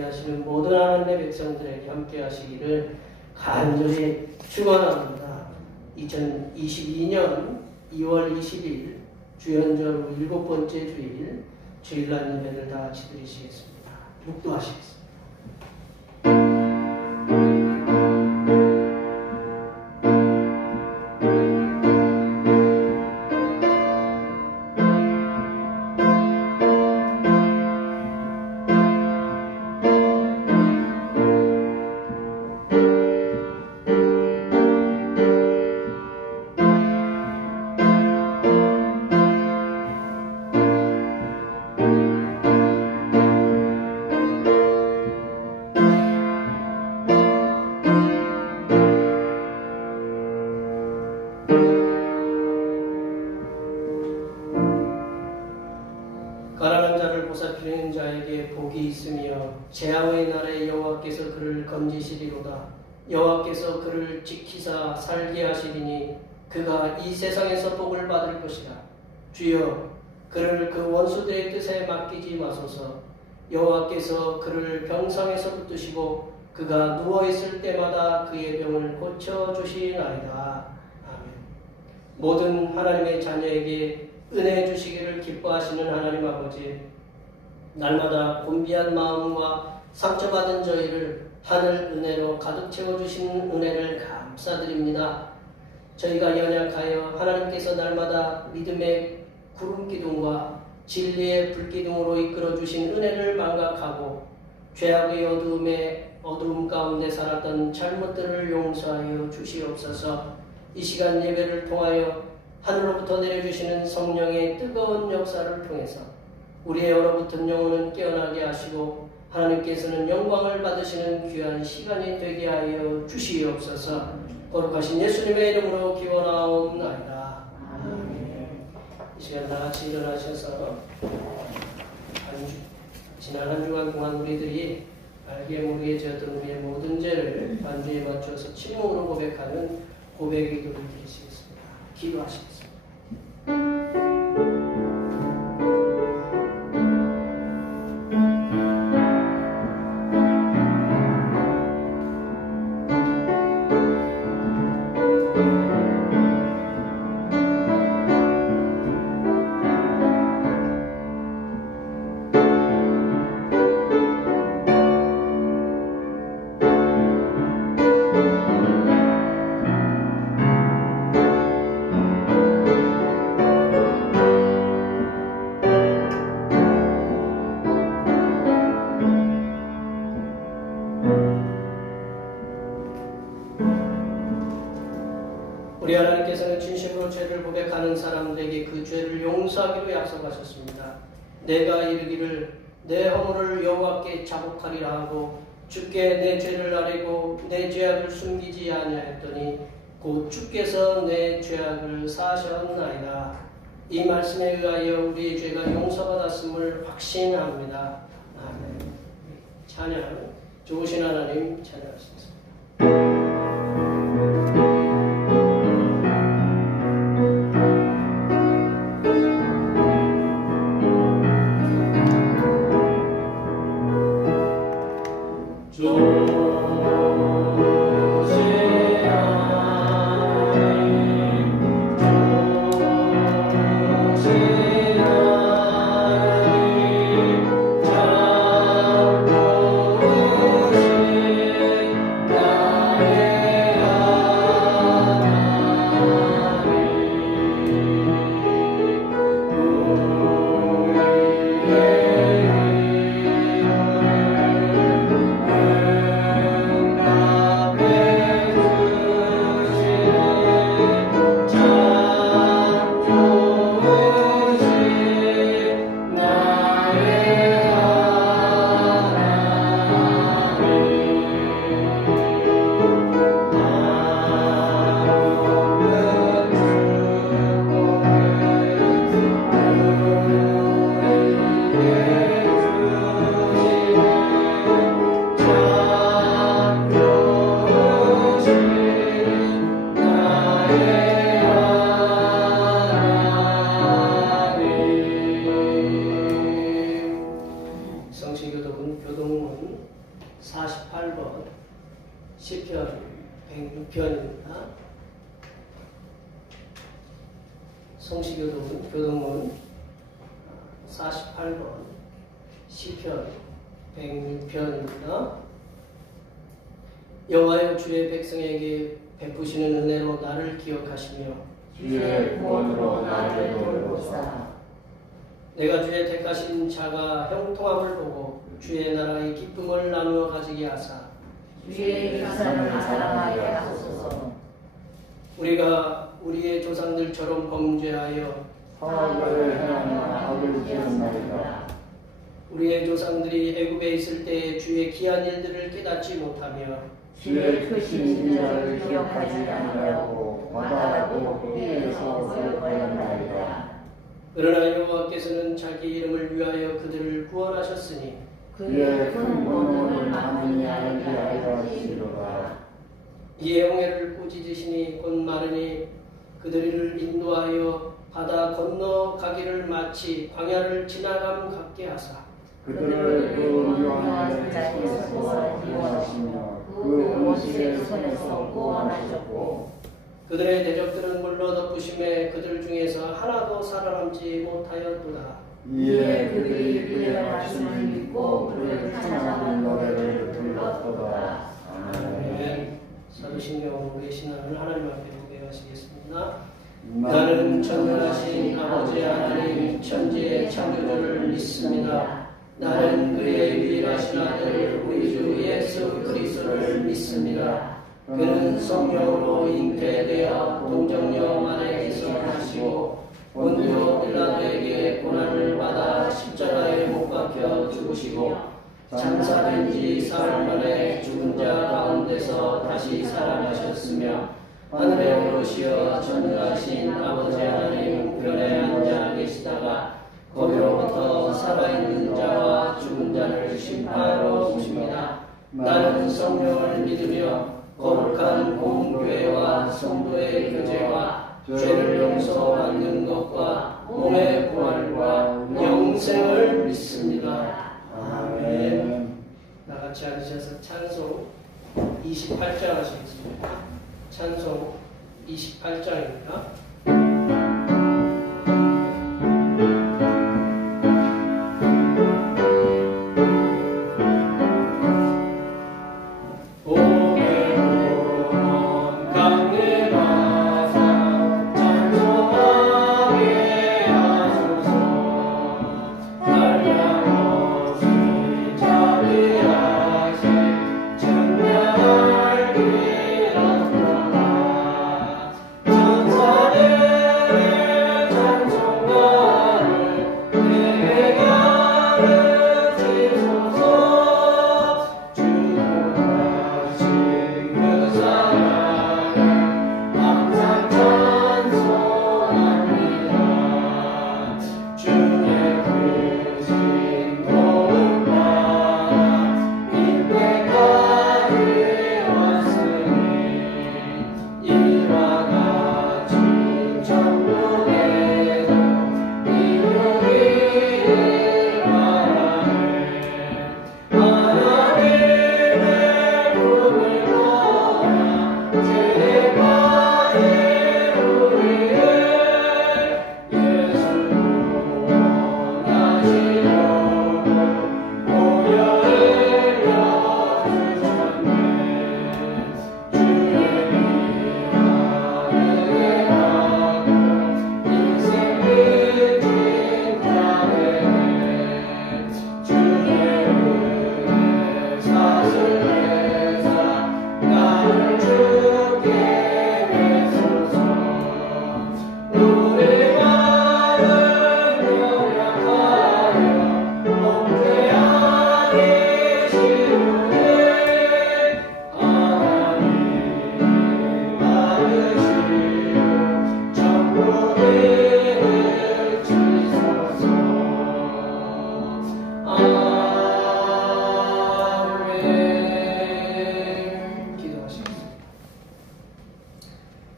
하시는 모든 하나님의 백성들에게 함께 하시기를 간절히 축원합니다. 2022년 2월 20일 주연절 후 7번째 주일 주일날 예배를 다 같이 드리시겠습니다. 묵도하시겠습니다. 가난한 자를 보살피는 자에게 복이 있으며 재앙의 날에 여호와께서 그를 건지시리로다. 여호와께서 그를 지키사 살게 하시리니 그가 이 세상에서 복을 받을 것이라. 주여 그를 그 원수들의 뜻에 맡기지 마소서. 여호와께서 그를 병상에서 붙드시고 그가 누워있을 때마다 그의 병을 고쳐주시나이다. 아멘. 모든 하나님의 자녀에게 은혜 주시기를 기뻐하시는 하나님 아버지, 날마다 곤비한 마음과 상처받은 저희를 하늘 은혜로 가득 채워주시는 은혜를 감사드립니다. 저희가 연약하여 하나님께서 날마다 믿음의 구름기둥과 진리의 불기둥으로 이끌어주신 은혜를 망각하고 죄악의 어두움 가운데 살았던 잘못들을 용서하여 주시옵소서. 이 시간 예배를 통하여 하늘로부터 내려주시는 성령의 뜨거운 역사를 통해서 우리의 얼어붙은 영혼은 깨어나게 하시고 하나님께서는 영광을 받으시는 귀한 시간이 되게 하여 주시옵소서. 거룩하신 예수님의 이름으로 기원하옵나이다. 아멘. 이 시간 다 같이 일어나셔서 지난 한 주간 동안 우리들이 알게 모르게 지었던 우리의 모든 죄를 반주에 맞춰서 침묵으로 고백하는 고백의 기도를 드리시겠습니다. 기도하시겠습니다. 우리 하나님께서는 진심으로 죄를 고백하는 사람들에게 그 죄를 용서하기로 약속하셨습니다. 내가 이르기를 내 허물을 여호와께 자복하리라 하고 주께 내 죄를 아뢰고 내 죄악을 숨기지 아니하였더니 곧 주께서 내 죄악을 사하셨나이다. 이 말씀에 의하여 우리의 죄가 용서받았음을 확신합니다. 아멘. 찬양, 좋으신 하나님 찬양하시겠습니다. 48번 시편 106편입니다. 성시교동은 48번 시편 106편입니다. 여호와여, 주의 백성에게 베푸시는 은혜로 나를 기억하시며 주의 구원으로 나를 돌보사. 내가 주의 택하신 자가 형통함을 보고 주의 나라의 기쁨을 나누어 가지게 하사 주의 일상을 자랑하게 하소서. 우리가 우리의 조상들처럼 범죄하여 허악을 행하며 악을 지었나이다. 우리의 조상들이 애굽에 있을 때에 주의 기한 일들을 깨닫지 못하며 주의 크신 인자를 기억하지 아니하고 바다하고 피해서 거역하였나이다. 그러나 여호와께서는 자기 이름을 위하여 그들을 구원하셨으니 그의 큰 권능을 많이 알게 하여 주시로다. 이에 홍해를 꾸짖으시니 곧 마르니 그들을 인도하여 바다 건너가기를 마치 광야를 지나감 같게 하사 그들을 그 유황의 자리에서 구원하시며 그 원수의 손에서 구원하셨고 그들의 대적들은 물로 덮으심에 그들 중에서 하나도 살아남지 못하였도다. 이에 그들이 그의 말씀을 믿고 그를 찬양하는 노래를 불렀도다. 아멘. 사도신경 우리의 신앙을 하나님 앞에 고백하시겠습니다. 나는 전능하신 아버지 하나님 천지의 창조주를 믿습니다. 나는 그의 유일하신 아들 우리 주 예수 그리스도를 믿습니다. 그는 성령으로 잉태되어 동정녀 안에서 나시고 본디오 빌라도에게 고난을 받아 십자가에 못 박혀 죽으시고 장사된 지 사흘 만에 죽은 자 가운데서 다시 살아나셨으며 하늘에 오르시어 전능하신 아버지 하나님 우편에 앉아 계시다가 거기로부터 살아있는 자와 죽은 자를 심판하러 오십니다. 나는 성령을 믿으며 거룩한 공교회와 성도의 교제와 죄를 용서받는 것과 몸의 부활과 영생을 믿습니다. 아멘. 나같이 앉으셔서 찬송 28장 하시겠습니다. 찬송 28장입니다.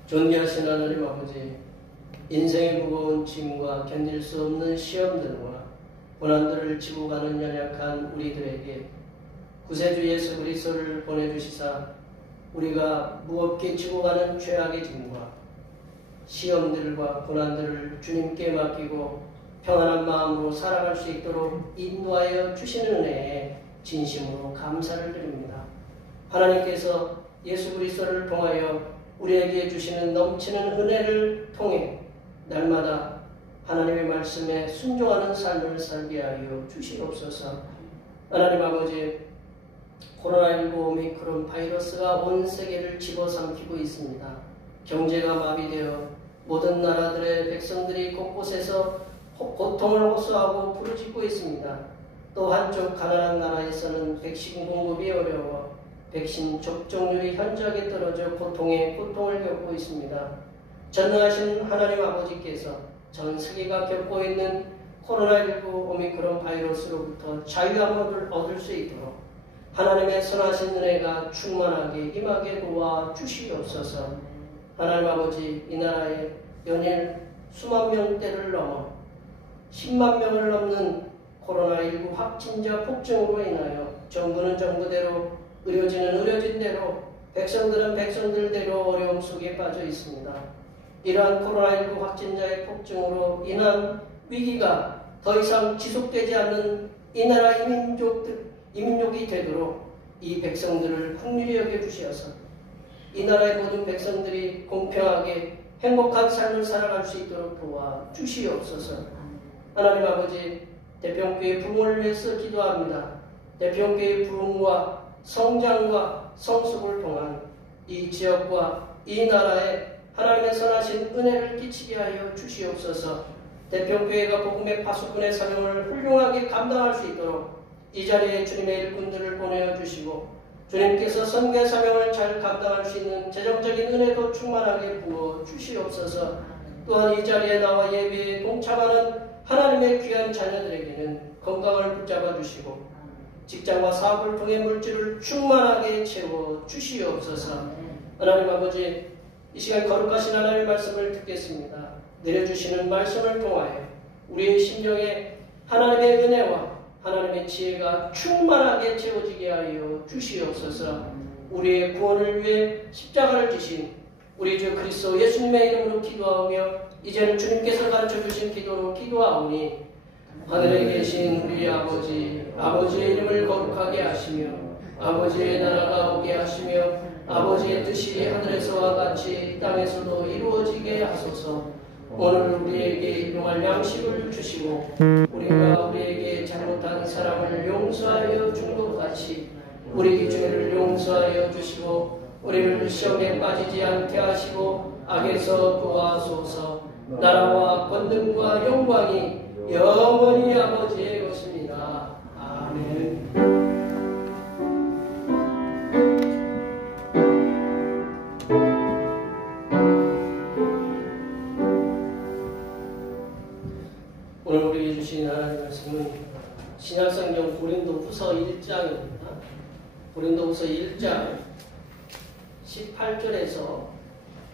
존귀하신 하나님 아버지, 인생의 무거운 짐과 견딜 수 없는 시험들과 고난들을 지고 가는 연약한 우리들에게 구세주 예수 그리스도를 보내주시사 우리가 무겁게 지고 가는 죄악의 짐과 시험들과 고난들을 주님께 맡기고 평안한 마음으로 살아갈 수 있도록 인도하여 주시는 은혜에 진심으로 감사를 드립니다. 하나님께서 예수 그리스도를 통하여 우리에게 주시는 넘치는 은혜를 통해 날마다 하나님의 말씀에 순종하는 삶을 살게 하여 주시옵소서. 하나님 아버지, 코로나19 오미크론 바이러스가 온 세계를 집어삼키고 있습니다. 경제가 마비되어 모든 나라들의 백성들이 곳곳에서 고통을 호소하고 부르짖고 있습니다. 또 한쪽 가난한 나라에서는 백신 공급이 어려워 백신 접종률이 현저하게 떨어져 고통에 고통을 겪고 있습니다. 전능하신 하나님 아버지께서 전 세계가 겪고 있는 코로나19 오미크론 바이러스로부터 자유함을 얻을 수 있도록 하나님의 선하신 은혜가 충만하게 임하게 도와주시옵소서. 하나님 아버지, 이 나라에 연일 수만 명대를 넘어 10만 명을 넘는 코로나19 확진자 폭증으로 인하여 정부는 정부대로, 의료진은 의료진대로, 백성들은 백성들대로 어려움 속에 빠져 있습니다. 이러한 코로나19 확진자의 폭증으로 인한 위기가 더 이상 지속되지 않는 이 나라 이민족이 되도록 이 백성들을 긍휼히 여겨주시어서 이 나라의 모든 백성들이 공평하게 행복한 삶을 살아갈 수 있도록 도와주시옵소서. 하나님 아버지, 대평교회 부흥을 위해서 기도합니다. 대평교회 부흥과 성장과 성숙을 통한 이 지역과 이 나라에 하나님의 선하신 은혜를 끼치게 하여 주시옵소서. 대평교회가 복음의 파수꾼의 사명을 훌륭하게 감당할 수 있도록 이 자리에 주님의 일꾼들을 보내주시고 주님께서 선교 사명을 잘 감당할 수 있는 재정적인 은혜도 충만하게 부어 주시옵소서. 또한 이 자리에 나와 예배에 동참하는 하나님의 귀한 자녀들에게는 건강을 붙잡아 주시고 직장과 사업을 통해 물질을 충만하게 채워 주시옵소서. 하나님 아버지, 이 시간 거룩하신 하나님의 말씀을 듣겠습니다. 내려주시는 말씀을 통하여 우리의 심령에 하나님의 은혜와 하나님의 지혜가 충만하게 채워지게 하여 주시옵소서. 우리의 구원을 위해 십자가를 지신 우리 주 그리스도 예수님의 이름으로 기도하오며 이제는 주님께서 가르쳐주신 기도로 기도하오니 하늘에 계신 우리 아버지, 아버지의 이름을 거룩하게 하시며 아버지의 나라가 오게 하시며 아버지의 뜻이 하늘에서와 같이 땅에서도 이루어지게 하소서. 오늘 우리에게 일용할 양식을 주시고 우리가 우리에게 잘못한 사람을 용서하여 준 것 같이 우리 죄를 용서하여 주시고 우리를 시험에 빠지지 않게 하시고 악에서 구하소서. 나라와 권능과 영광이 영원히 아버지의 것입니다. 아멘. 오늘 우리에게 주신 하나님의 말씀은 신약성경 고린도후서 1장입니다. 고린도후서 1장 18절에서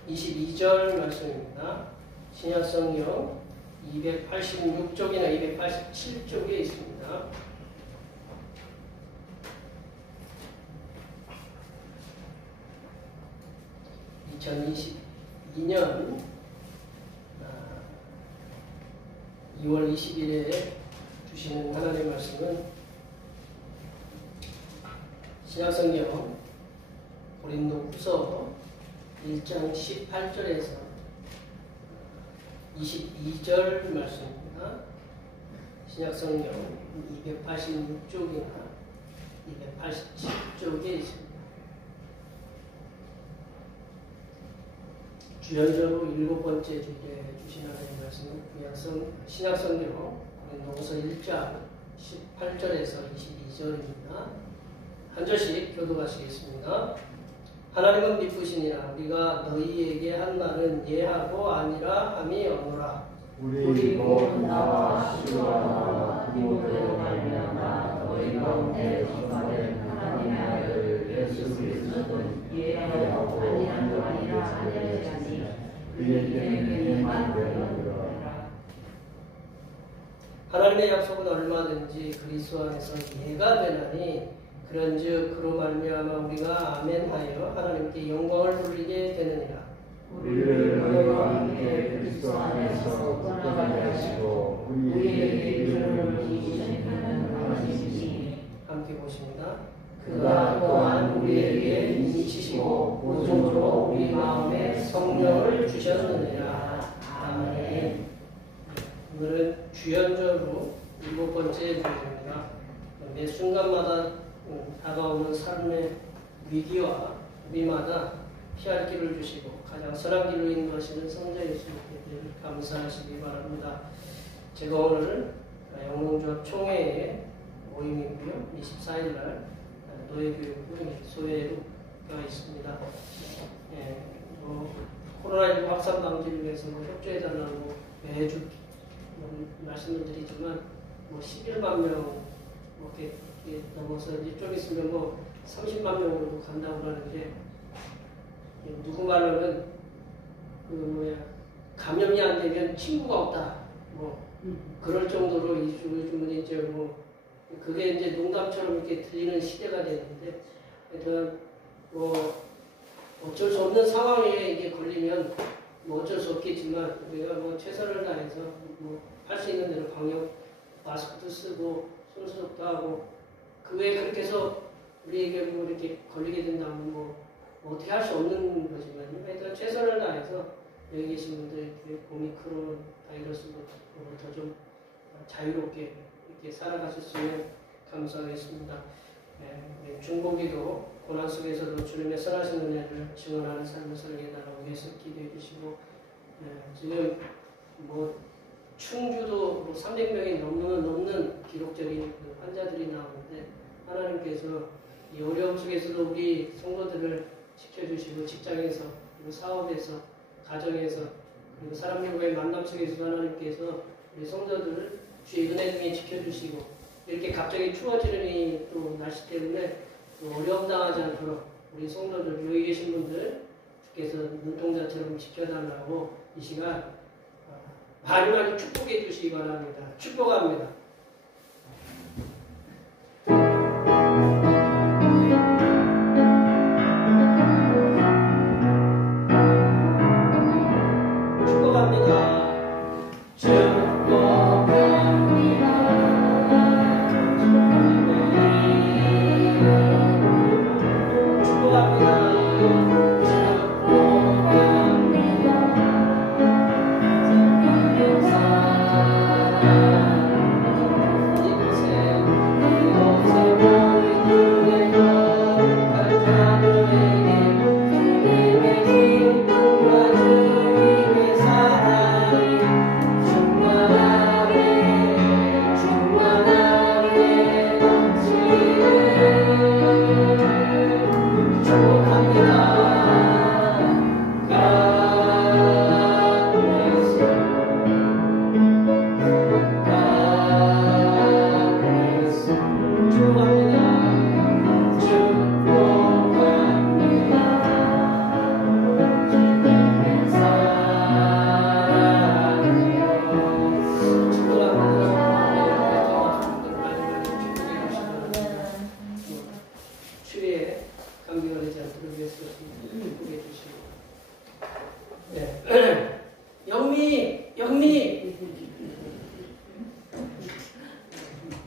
22절 말씀입니다. 신약성경 286쪽이나 287쪽에 있습니다. 2022년 2월 20일에 주시는 하나님의 말씀은 신약성경 고린도후서 1장 18절에서 22절 말씀입니다. 신약성경 286쪽이나 287쪽에 있습니다. 주연적으로 7번째 주일에 주신 하나님의 말씀은 신약성경 고린도후서 1장 18절에서 22절입니다. 한 절씩 교독하시겠습니다. 하나님은 미쁘시니라. 우리가 너희에게 한 말은 예하고 아니라 함이 없노라. 우리 곧 나와 시와 나와 디모데로 말미암아 너희 가운데 선포된 하나님의 아들 예수 그리스도는 예하고 아니라 아니하지 그에게 믿음만 되느니라. 하나님의 약속은 얼마든지 그리스도 안에서 예가 되나니 그런즉 그로 말미암아 우리가 아멘하여 하나님께 영광을 돌리게 되느니라. 우리를 너희와 함께 그리스도 안에서 굳건하게 하시고 우리에게 이름을 지키시니 함께 보십니다. 그가 또한 우리에게 인치시고 보존으로 우리 마음에 성령을 주셨느니라. 아멘. 오늘은 주연절로 7번째 주일입니다. 매 순간마다 다가오는 삶의 위기와 위마다 피할 길을 주시고 가장 선한 길로 인도하시는 성자 예수님께 감사하시기 바랍니다. 제가 오늘은 영농조합 총회의 모임이고요. 24일 날 노예교육부 소회로 가 있습니다. 코로나19 확산 방지를 위해서 협조해달라고 매주 말씀을 드리지만 11만 명 이렇게 넘어서 이제 좀 있으면 30만 명으로 간다고 하는데 누구 말로는 감염이 안 되면 친구가 없다 그럴 정도로 요즘은 이제 그게 이제 농담처럼 이렇게 들리는 시대가 되는데 하여튼 어쩔 수 없는 상황에 이게 걸리면 어쩔 수 없겠지만 우리가 최선을 다해서 할 수 있는 대로 방역 마스크도 쓰고 손소독도 하고 그 외에 그렇게 해서 우리에게 이렇게 걸리게 된다면 어떻게 할 수 없는 거지만 하여튼 최선을 다해서 여기 계신 분들 오미크론 바이러스부터 좀 자유롭게 이렇게 살아가셨으면 감사하겠습니다. 중보기도 고난 속에서도 주님의 선하신 은혜를 증언하는 삶을 살게 해달라고 위해서 기도해 주시고 지금 충주도 300명이 넘는 기록적인 환자들이 나오는데 하나님께서 이 어려움 속에서도 우리 성도들을 지켜주시고 직장에서 그리고 사업에서 가정에서 그리고 사람들과의 만남 속에서도 하나님께서 우리 성도들을 주의 은혜 중에 지켜주시고 이렇게 갑자기 추워지는 이 또 날씨 때문에 또 어려움 당하지 않도록 우리 성도들 여기 계신 분들 주께서 눈동자처럼 지켜달라고 이 시간 많이 축복해 주시기 바랍니다. 축복합니다.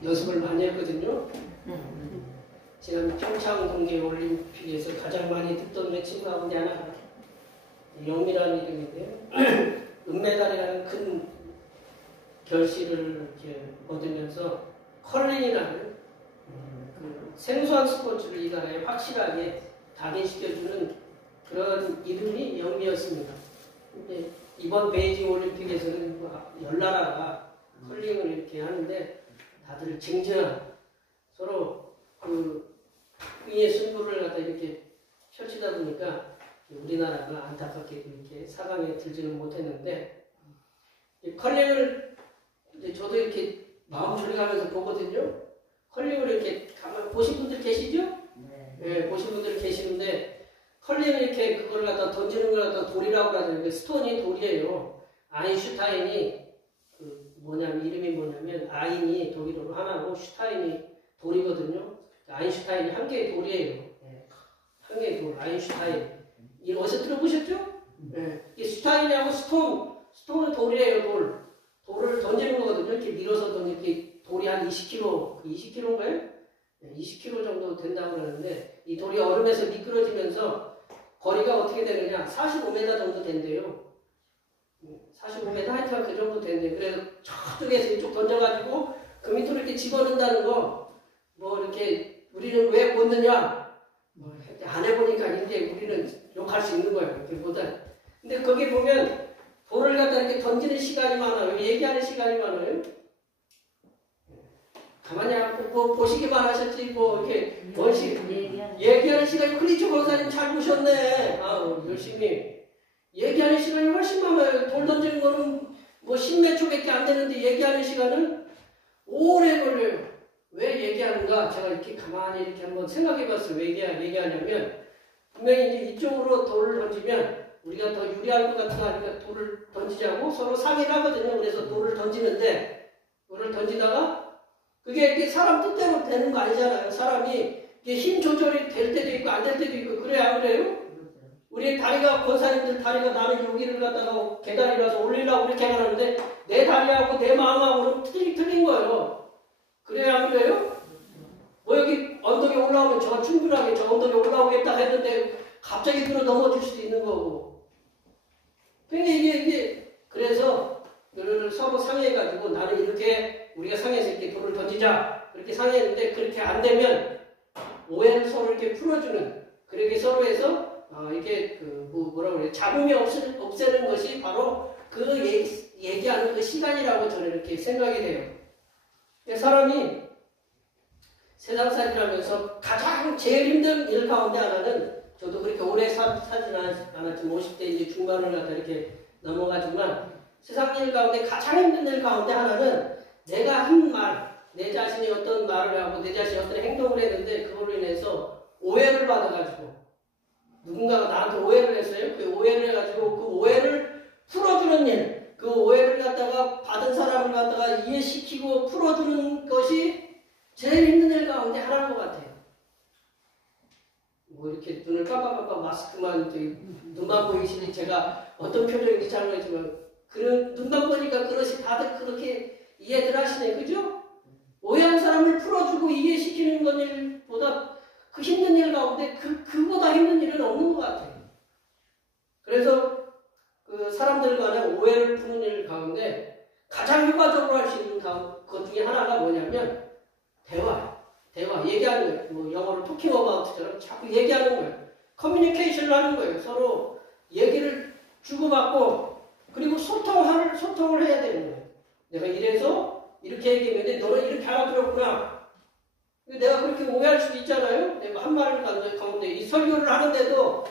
연습을 많이 했거든요. 지난 평창 동계올림픽에서 가장 많이 듣던 외침 가운데 하나가 영미라는 이름인데요. 은메달이라는 큰 결실을 이렇게 얻으면서 컬링이라는 그 생소한 스포츠를 이 나라에 확실하게 각인시켜주는 그런 이름이 영미였습니다. 근데 이번 베이징 올림픽에서는 열나라가 컬링을 이렇게 하는데 다들 쟁쟁한 서로 그 의의 승부를 갖다 이렇게 펼치다 보니까 우리나라가 안타깝게도 이렇게 4강에 들지는 못했는데 이 컬링을 이제 저도 이렇게 마음 졸여가면서 보거든요. 컬링을 이렇게 가만 보신 분들 계시죠? 네, 보신 분들 계시는데 컬링을 이렇게 그걸 갖다 던지는 걸 갖다 돌이라고 하잖아요. 스톤이 돌이에요. 아인슈타인이 이름이 뭐냐면 아인이 독일어로 하나고 슈타인이 돌이거든요. 아인슈타인이 한 개의 돌이에요. 예. 한 개의 돌, 아인슈타인. 이 어디서 들어보셨죠? 예. 이 슈타인하고 스톤은 돌이에요, 돌. 돌을 던지는 거거든요. 이렇게 밀어서 이렇게 돌이 한 20kg, 20kg인가요? 20kg 정도 된다고 그러는데, 이 돌이 얼음에서 미끄러지면서 거리가 어떻게 되느냐? 45m 정도 된대요. 45m 하여튼 그 정도 된대요. 그래서 저쪽에서 이쪽 던져가지고 그 밑으로 이렇게 집어넣는다는 거, 뭐 이렇게 우리는 왜 못 넣냐? 뭐 안 해보니까 이제 우리는 욕할 수 있는 거예요. 이렇게 보다. 근데 거기 보면 돌을 갖다 이렇게 던지는 시간이 많아요. 얘기하는 시간이 많아요. 가만히 앉고 뭐 보시기만 하셨지 뭐 이렇게 얘기하는 시간이 크리처 권사님 잘 보셨네. 열심히 얘기하는 시간이 훨씬 많아요. 돌 던지는 거는 뭐 10몇 초밖에 안 되는데 얘기하는 시간은 오래 걸려요. 왜 얘기하는가? 제가 이렇게 가만히 이렇게 한번 생각해 봤어요. 왜 얘기하냐면 분명히 이제 이쪽으로 돌을 던지면 우리가 더 유리할 것 같으니까 돌을 던지자고 서로 상의를 하거든요. 그래서 돌을 던지는데 돌을 던지다가 그게 이렇게 사람 뜻대로 되는 거 아니잖아요. 사람이 이게 힘 조절이 될 때도 있고 안 될 때도 있고 그래요, 안 그래요? 우리 다리가 권사님들 다리가 나는 여기를 갖다가 계단이라서 올리려고 이렇게 하는데 내 다리하고 내 마음하고는 틀린 거예요. 그래요, 안 그래요? 뭐 여기 언덕에 올라오면 저 충분하게 저 언덕에 올라오겠다 했는데 갑자기 들어 넘어질 수도 있는 거고. 그러니까 이게 그래서 그를 서로 상의해가지고 나는 이렇게 우리가 상의해서 이렇게 돌을 던지자 그렇게 상의했는데 그렇게 안 되면 오해를 서로 이렇게 풀어주는 그렇게 서로에서 이게 뭐라고 그래요? 잡음이 없애는 것이 바로 그 얘기하는 그 시간이라고 저는 이렇게 생각이 돼요. 사람이 세상 살이라면서 가장 제일 힘든 일 가운데 하나는 저도 그렇게 오래 살진 않았지만 50대 이제 중반을 갖다 이렇게 넘어가지만 세상 일 가운데 가장 힘든 일 가운데 하나는 내가 한 말, 내 자신이 어떤 말을 하고 내 자신이 어떤 행동을 했는데 그걸로 인해서 오해를 받아가지고 누군가가 나한테 오해를 했어요. 그 오해를 해가지고 그 오해를 풀어주는 일, 그 오해를 갖다가 받은 사람을 갖다가 이해시키고 풀어주는 것이 제일 힘든 일 가운데 하나인 것 같아요. 뭐 이렇게 눈을 깜빡깜빡 마스크만 눈만 보이시니 제가 어떤 표정인지 잘 모르지만 그런 눈만 보니까 그것이 다들 그렇게 이해들 하시네, 그죠? 오해한 사람을 풀어주고 이해시키는 것 일보다 그 힘든 일 가운데 그보다 힘든 일은 없는 것 같아요. 그래서 그 사람들 간에 오해를 푸는 일 가운데 가장 효과적으로 할 수 있는 것 중에 하나가 뭐냐면 대화, 얘기하는 거예요. 뭐 영어로 토킹 어바웃처럼 자꾸 얘기하는 거예요. 커뮤니케이션을 하는 거예요. 서로 얘기를 주고받고 그리고 소통을 해야 되는 거예요. 내가 이래서 이렇게 얘기했는데 너는 이렇게 알아들었구나. 내가 그렇게 오해할 수도 있잖아요. 내가 한 말을 가운데 이 설교를 하는데도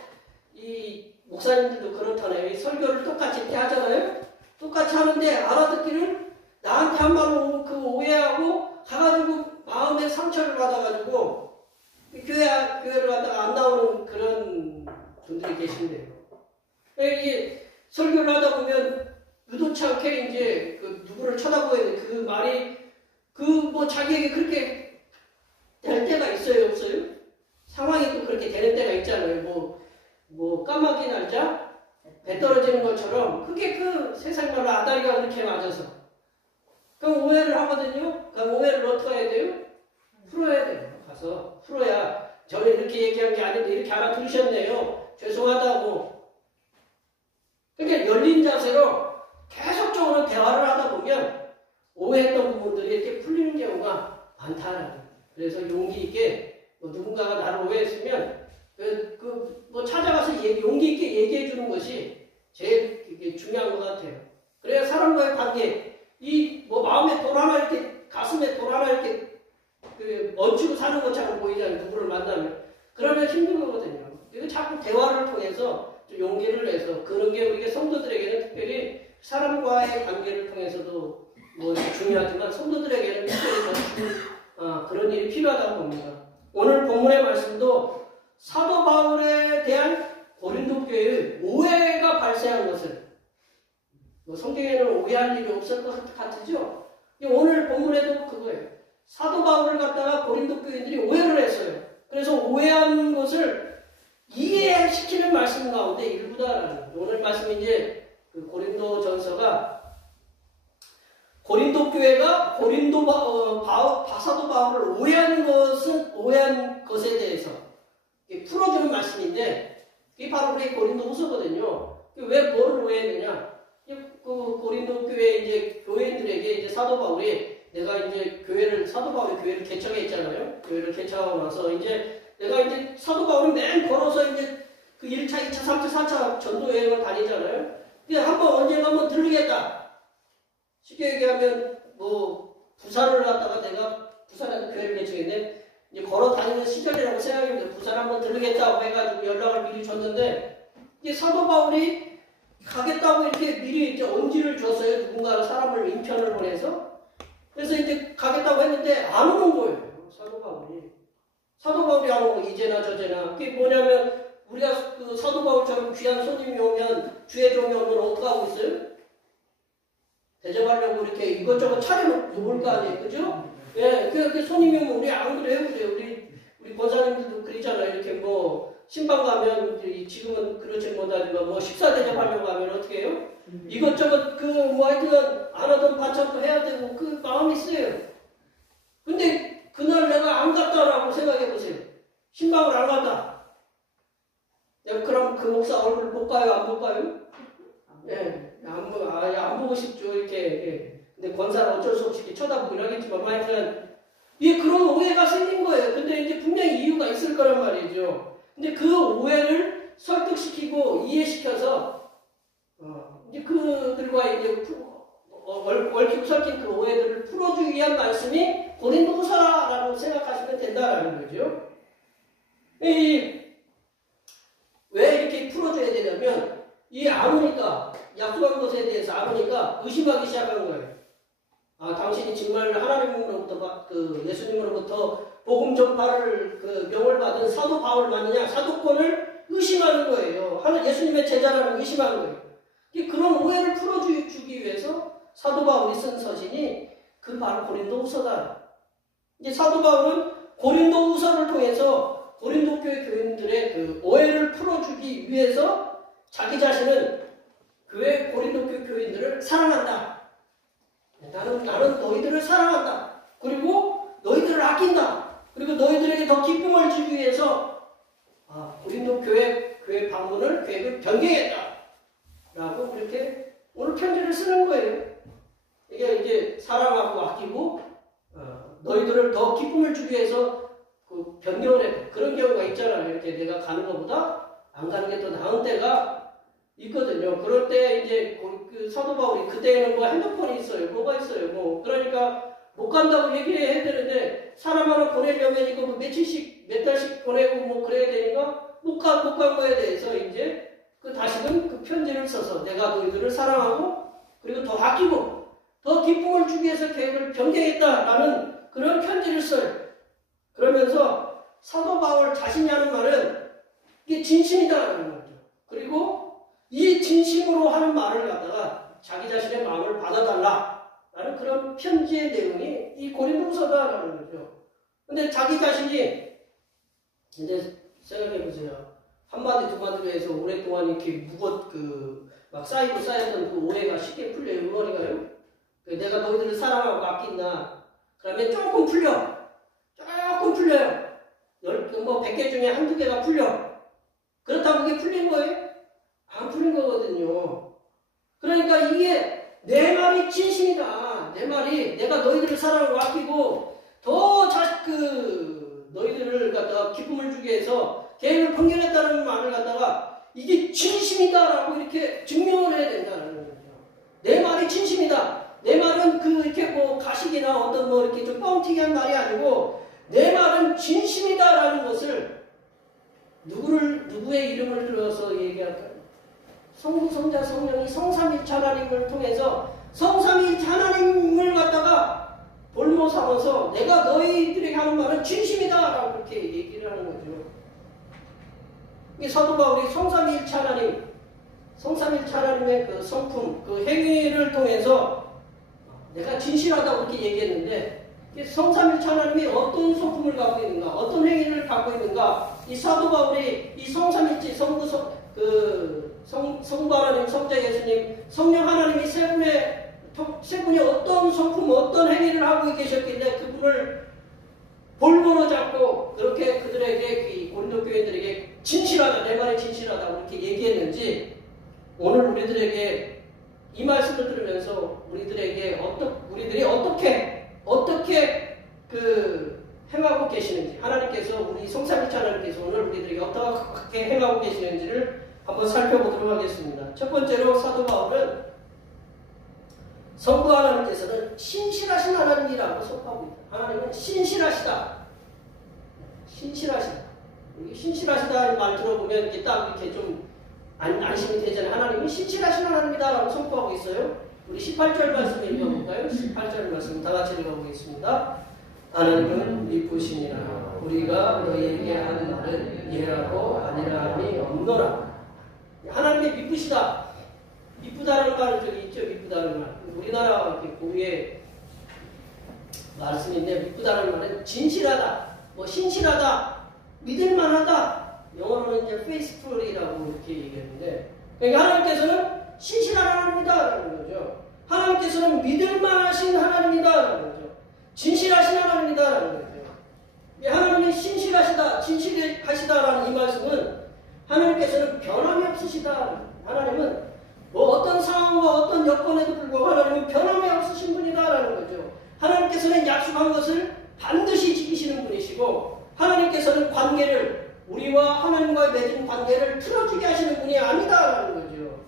이 목사님들도 그렇다네요. 이 설교를 똑같이 이렇게 하잖아요. 똑같이 하는데 알아듣기를 나한테 한 말로 그 오해하고 가가지고 마음에 상처를 받아가지고 교회를 갖다가 안 나오는 그런 분들이 계신데요. 이게 설교를 하다 보면 의도치 않게 이제 그 누구를 쳐다보야 돼. 그 말이 뭐 자기에게 그렇게 될 때가 있어요, 없어요? 상황이 또 그렇게 되는 때가 있잖아요. 뭐 까마귀 날자 배 떨어지는 것처럼 그게 그 세상 말로 아다리가 그렇게 맞아서 그럼 오해를 하거든요. 그럼 오해를 어떻게 해야 돼요? 풀어야 돼요. 가서 풀어야 저는 이렇게 얘기한 게 아닌데 이렇게 알아들으셨네요. 죄송하다고. 그러니까 열린 자세로 계속적으로 대화를 하다 보면 오해했던 부분들이 이렇게 풀리는 경우가 많다라는. 그래서 용기 있게 누군가가 나를 오해했으면 뭐 찾아가서 용기 있게 얘기해 주는 것이 제일 중요한 것 같아요. 그래야 사람과의 관계 뭐 마음에 돌 하나 이렇게 가슴에 돌 하나 이렇게 얹히고 사는 것처럼 보이잖아요. 누구를 만나면 그러면 힘든 거거든요. 그래서 자꾸 대화를 통해서 좀 용기를 내서 그런 게 우리가 성도들에게는 특별히 사람과의 관계를 통해서도 뭐 중요하지만 성도들에게는 특별히 더 그런 일이 필요하다고 봅니다. 오늘 본문의 말씀도 사도 바울에 대한 고린도 교회의 오해가 발생한 것을 성경에는 오해할 일이 없을 것 같으죠? 오늘 본문에도 그거예요. 사도 바울을 갖다가 고린도 교인들이 오해를 했어요. 그래서 오해한 것을 이해시키는 말씀 가운데 일부다라는 거죠. 오늘 말씀이 이제 그 고린도 전서가 고린도 교회가 사도 바울을 오해한 것에 대해서 풀어주는 말씀인데, 이게 바로 우리 고린도 후서거든요. 왜 뭐를 오해했느냐? 그 고린도 교회 이제 교회인들에게 이제 사도 바울이 내가 이제 사도 바울이 교회를 개척했잖아요. 교회를 개척하고 나서 이제 내가 이제 사도 바울이 맨 걸어서 이제 그 1차, 2차, 3차, 4차 전도 여행을 다니잖아요. 근데 언젠가 한번 들르겠다. 쉽게 얘기하면 부산을 갔다가 내가 부산에서 교회를 개척했는데 이제 걸어 다니는 시절이라고 생각했는데 부산 한번 들르겠다고 해가지고 연락을 미리 줬는데, 이게 사도 바울이 가겠다고 이렇게 미리 이제 언지를 줬어요. 누군가 사람을 인편을 보내서. 그래서 이제 가겠다고 했는데 안 오는 거예요. 사도 바울이 안 오고 이제나 저제나. 그게 뭐냐면 우리가 그 사도 바울처럼 귀한 손님이 오면 주의 종이 오면 어떡하고 있어요? 대접하려고 이렇게 이것저것 차려놓을 거 아니에요. 그죠? 예, 그 손님이 오면 우리 안 그래요? 우리 권사님들도 그러잖아요. 이렇게 신방 가면 지금은 그렇지 못하지만 식사 대접하려고 하면 어떻게 해요? 이것저것 하여튼 안 하던 반찬도 해야 되고 그 마음이 있어요. 근데 그날 내가 안 갔다라고 생각해 보세요. 신방을 안 갔다. 내가 그럼 그 목사 얼굴 볼까요? 안 볼까요? 예, 안 보고 싶죠. 이렇게. 예. 근데 권사는 어쩔 수 없이 쳐다보긴 하겠지만 하여튼 그런 오해가 생긴 거예요. 근데 이제 분명히 이유가 있을 거란 말이죠. 근데 그 오해를 설득시키고 이해시켜서 이제 그들과 이제 얽히고 설킨 그 오해들을 풀어주기 위한 말씀이 고린도후서라고 생각하시면 된다라는 거죠. 왜 이렇게 풀어줘야 되냐면 아무니까 약속한 것에 대해서 아무니까 의심하기 시작한 거예요. 당신이 정말 하나님으로부터 예수님으로부터 복음 전파를 명을 받은 사도 바울 맞느냐? 사도권을 의심하는 거예요. 예수님의 제자라는 의심하는 거예요. 그런 오해를 풀어주기 위해서 사도 바울이 쓴 서신이 바로 고린도후서다. 이제 사도 바울은 고린도후서를 통해서 고린도 교회 교인들의 그 오해를 풀어주기 위해서 자기 자신은 고린도 교회 교인들을 사랑한다. 나는 너희들을 사랑한다. 그리고 너희들을 아낀다. 그리고 너희들에게 더 기쁨을 주기 위해서 고린도 교회 방문을 계획을 변경했다. 라고 그렇게 오늘 편지를 쓰는 거예요. 이게 이제 사랑하고 아끼고 너희들을 더 기쁨을 주기 위해서 변경을 해. 그런 경우가 있잖아요. 이렇게 내가 가는 것보다 안 가는 게 더 나은 때가 있거든요. 그럴 때 이제 사도 바울이 그때는 핸드폰이 있어요. 뭐가 있어요. 그러니까 못 간다고 얘기를 해야 되는데 사람 하나 보내려면 이거 몇 달씩 보내고 그래야 되니까 못 간 거에 대해서 이제 다시금 그 편지를 써서 내가 너희들을 사랑하고 그리고 더 아끼고 더 기쁨을 주기 위해서 계획을 변경했다라는 그런 편지를 써요. 그러면서 사도 바울 자신이 하는 말은 이게 진심이다라는 거죠. 그리고 이 진심으로 하는 말을 갖다가 자기 자신의 마음을 받아달라라는 그런 편지의 내용이 이 고린도후서다라는 거죠. 근데 자기 자신이 이제 생각해 보세요. 한마디 두 마디로 해서 오랫동안 이렇게 막 쌓였던 그 오해가 쉽게 풀려요. 머리가요. 내가 너희들을 사랑하고 아낀다. 그러면 조금 풀려요. 100개 중에 한두 개가 풀려. 그렇다고 그게 풀린 거예요? 안 풀린 거거든요. 그러니까 이게 내 말이 진심이다. 내 말이 내가 너희들을 사랑하고 아끼고 더 너희들을 갖다가 기쁨을 주기 위해서 계획을 변경했다는 말을 갖다가 이게 진심이다라고 이렇게 증명을 해야 된다는 거죠. 내 말이 진심이다. 내 말은 이렇게 가식이나 어떤 이렇게 좀 뻥튀기한 말이 아니고 내 말은 진심이다라는 것을 누구의 이름을 들어서 얘기할까요? 성부, 성자, 성령이 성삼일체 하나님을 통해서 성삼일체 하나님을 갖다가 볼모 삼아서 내가 너희들에게 하는 말은 진심이다라고 그렇게 얘기를 하는 거죠. 이 사도 바울이 성삼일체 하나님의 그 성품, 그 행위를 통해서 내가 진실하다고 그렇게 얘기했는데 성삼일체 하나님이 어떤 성품을 갖고 있는가, 어떤 행위를 갖고 있는가, 이 사도 바울이 이 성삼일체 성부 하나님, 성자 예수님, 성령 하나님이 세 분이 어떤 성품, 어떤 행위를 하고 계셨길래 그분을 볼모로 잡고 그렇게 그들에게, 이 고린도 교회들에게 진실하다, 내 말에 진실하다 그렇게 얘기했는지, 오늘 우리들에게 이 말씀을 들으면서 우리들이 어떻게 행하고 계시는지, 하나님께서, 우리 성삼일체 하나님께서 오늘 우리들에게 어떻게 행하고 계시는지를 한번 살펴보도록 하겠습니다. 첫 번째로 사도 바울은 성부 하나님께서는 신실하신 하나님이라고 속하고 있다. 하나님은 신실하시다. 신실하시다. 신실하시다는 말 들어보면 이렇게 딱 이렇게 좀 안심이 되잖아요. 하나님은 신실하신 하나님이다라고 선포하고 있어요. 우리 18절 말씀 읽어볼까요? 18절 말씀 다 같이 읽어보겠습니다. 하나님은 미쁘시니라. 우리가 너희에게 하는 말은 예라고 아니라함이 없노라. 하나님이 미쁘시다. 미쁘다는 말 저기 있죠. 미쁘다는 말. 우리나라 고유의 말씀인데, 미쁘다는 말은 진실하다, 신실하다, 믿을만하다. 영어로는 이제 faithful이라고 이렇게 얘기했는데, 그러니까 하나님께서는 신실한 하나님이다라는 거죠. 하나님께서는 믿을만하신 하나님이다라는 거죠. 진실하신 하나님이다라는 거죠. 하나님이 신실하시다, 진실하시다라는 이 말씀은 하나님께서는 변함이 없으시다. 하나님은 어떤 상황과 어떤 여건에도 불구하고 하나님은 변함이 없으신 분이다라는 거죠. 하나님께서는 약속한 것을 반드시 지키시는 분이시고, 하나님께서는 관계를, 우리와 하나님과의 맺은 관계를 틀어주게 하시는 분이 아니다라는 거죠.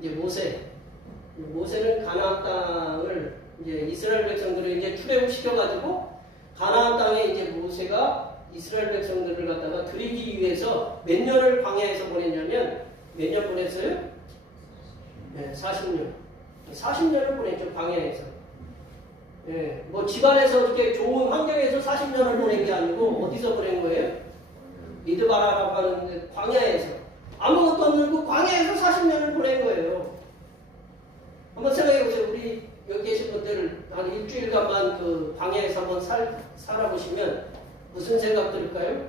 이제 모세는 가나안 땅을 이제 이스라엘 백성들을 이제 출애굽시켜가지고 가나안 땅에 이제 모세가 이스라엘 백성들을 갖다가 드리기 위해서 몇 년을 광야에서 보냈냐면, 몇 년 보냈어요? 네, 40년. 40년을 보냈죠, 광야에서. 예, 집안에서 이렇게 좋은 환경에서 40년을 보낸 게 아니고, 어디서 보낸 거예요? 미드바라라고 하는 광야에서. 아무것도 없는 그 광야에서 40년을 보낸 거예요. 한번 생각해 보세요. 우리 여기 계신 분들 한 일주일간만 그 광야에서 한번 살아보시면 무슨 생각 들을까요?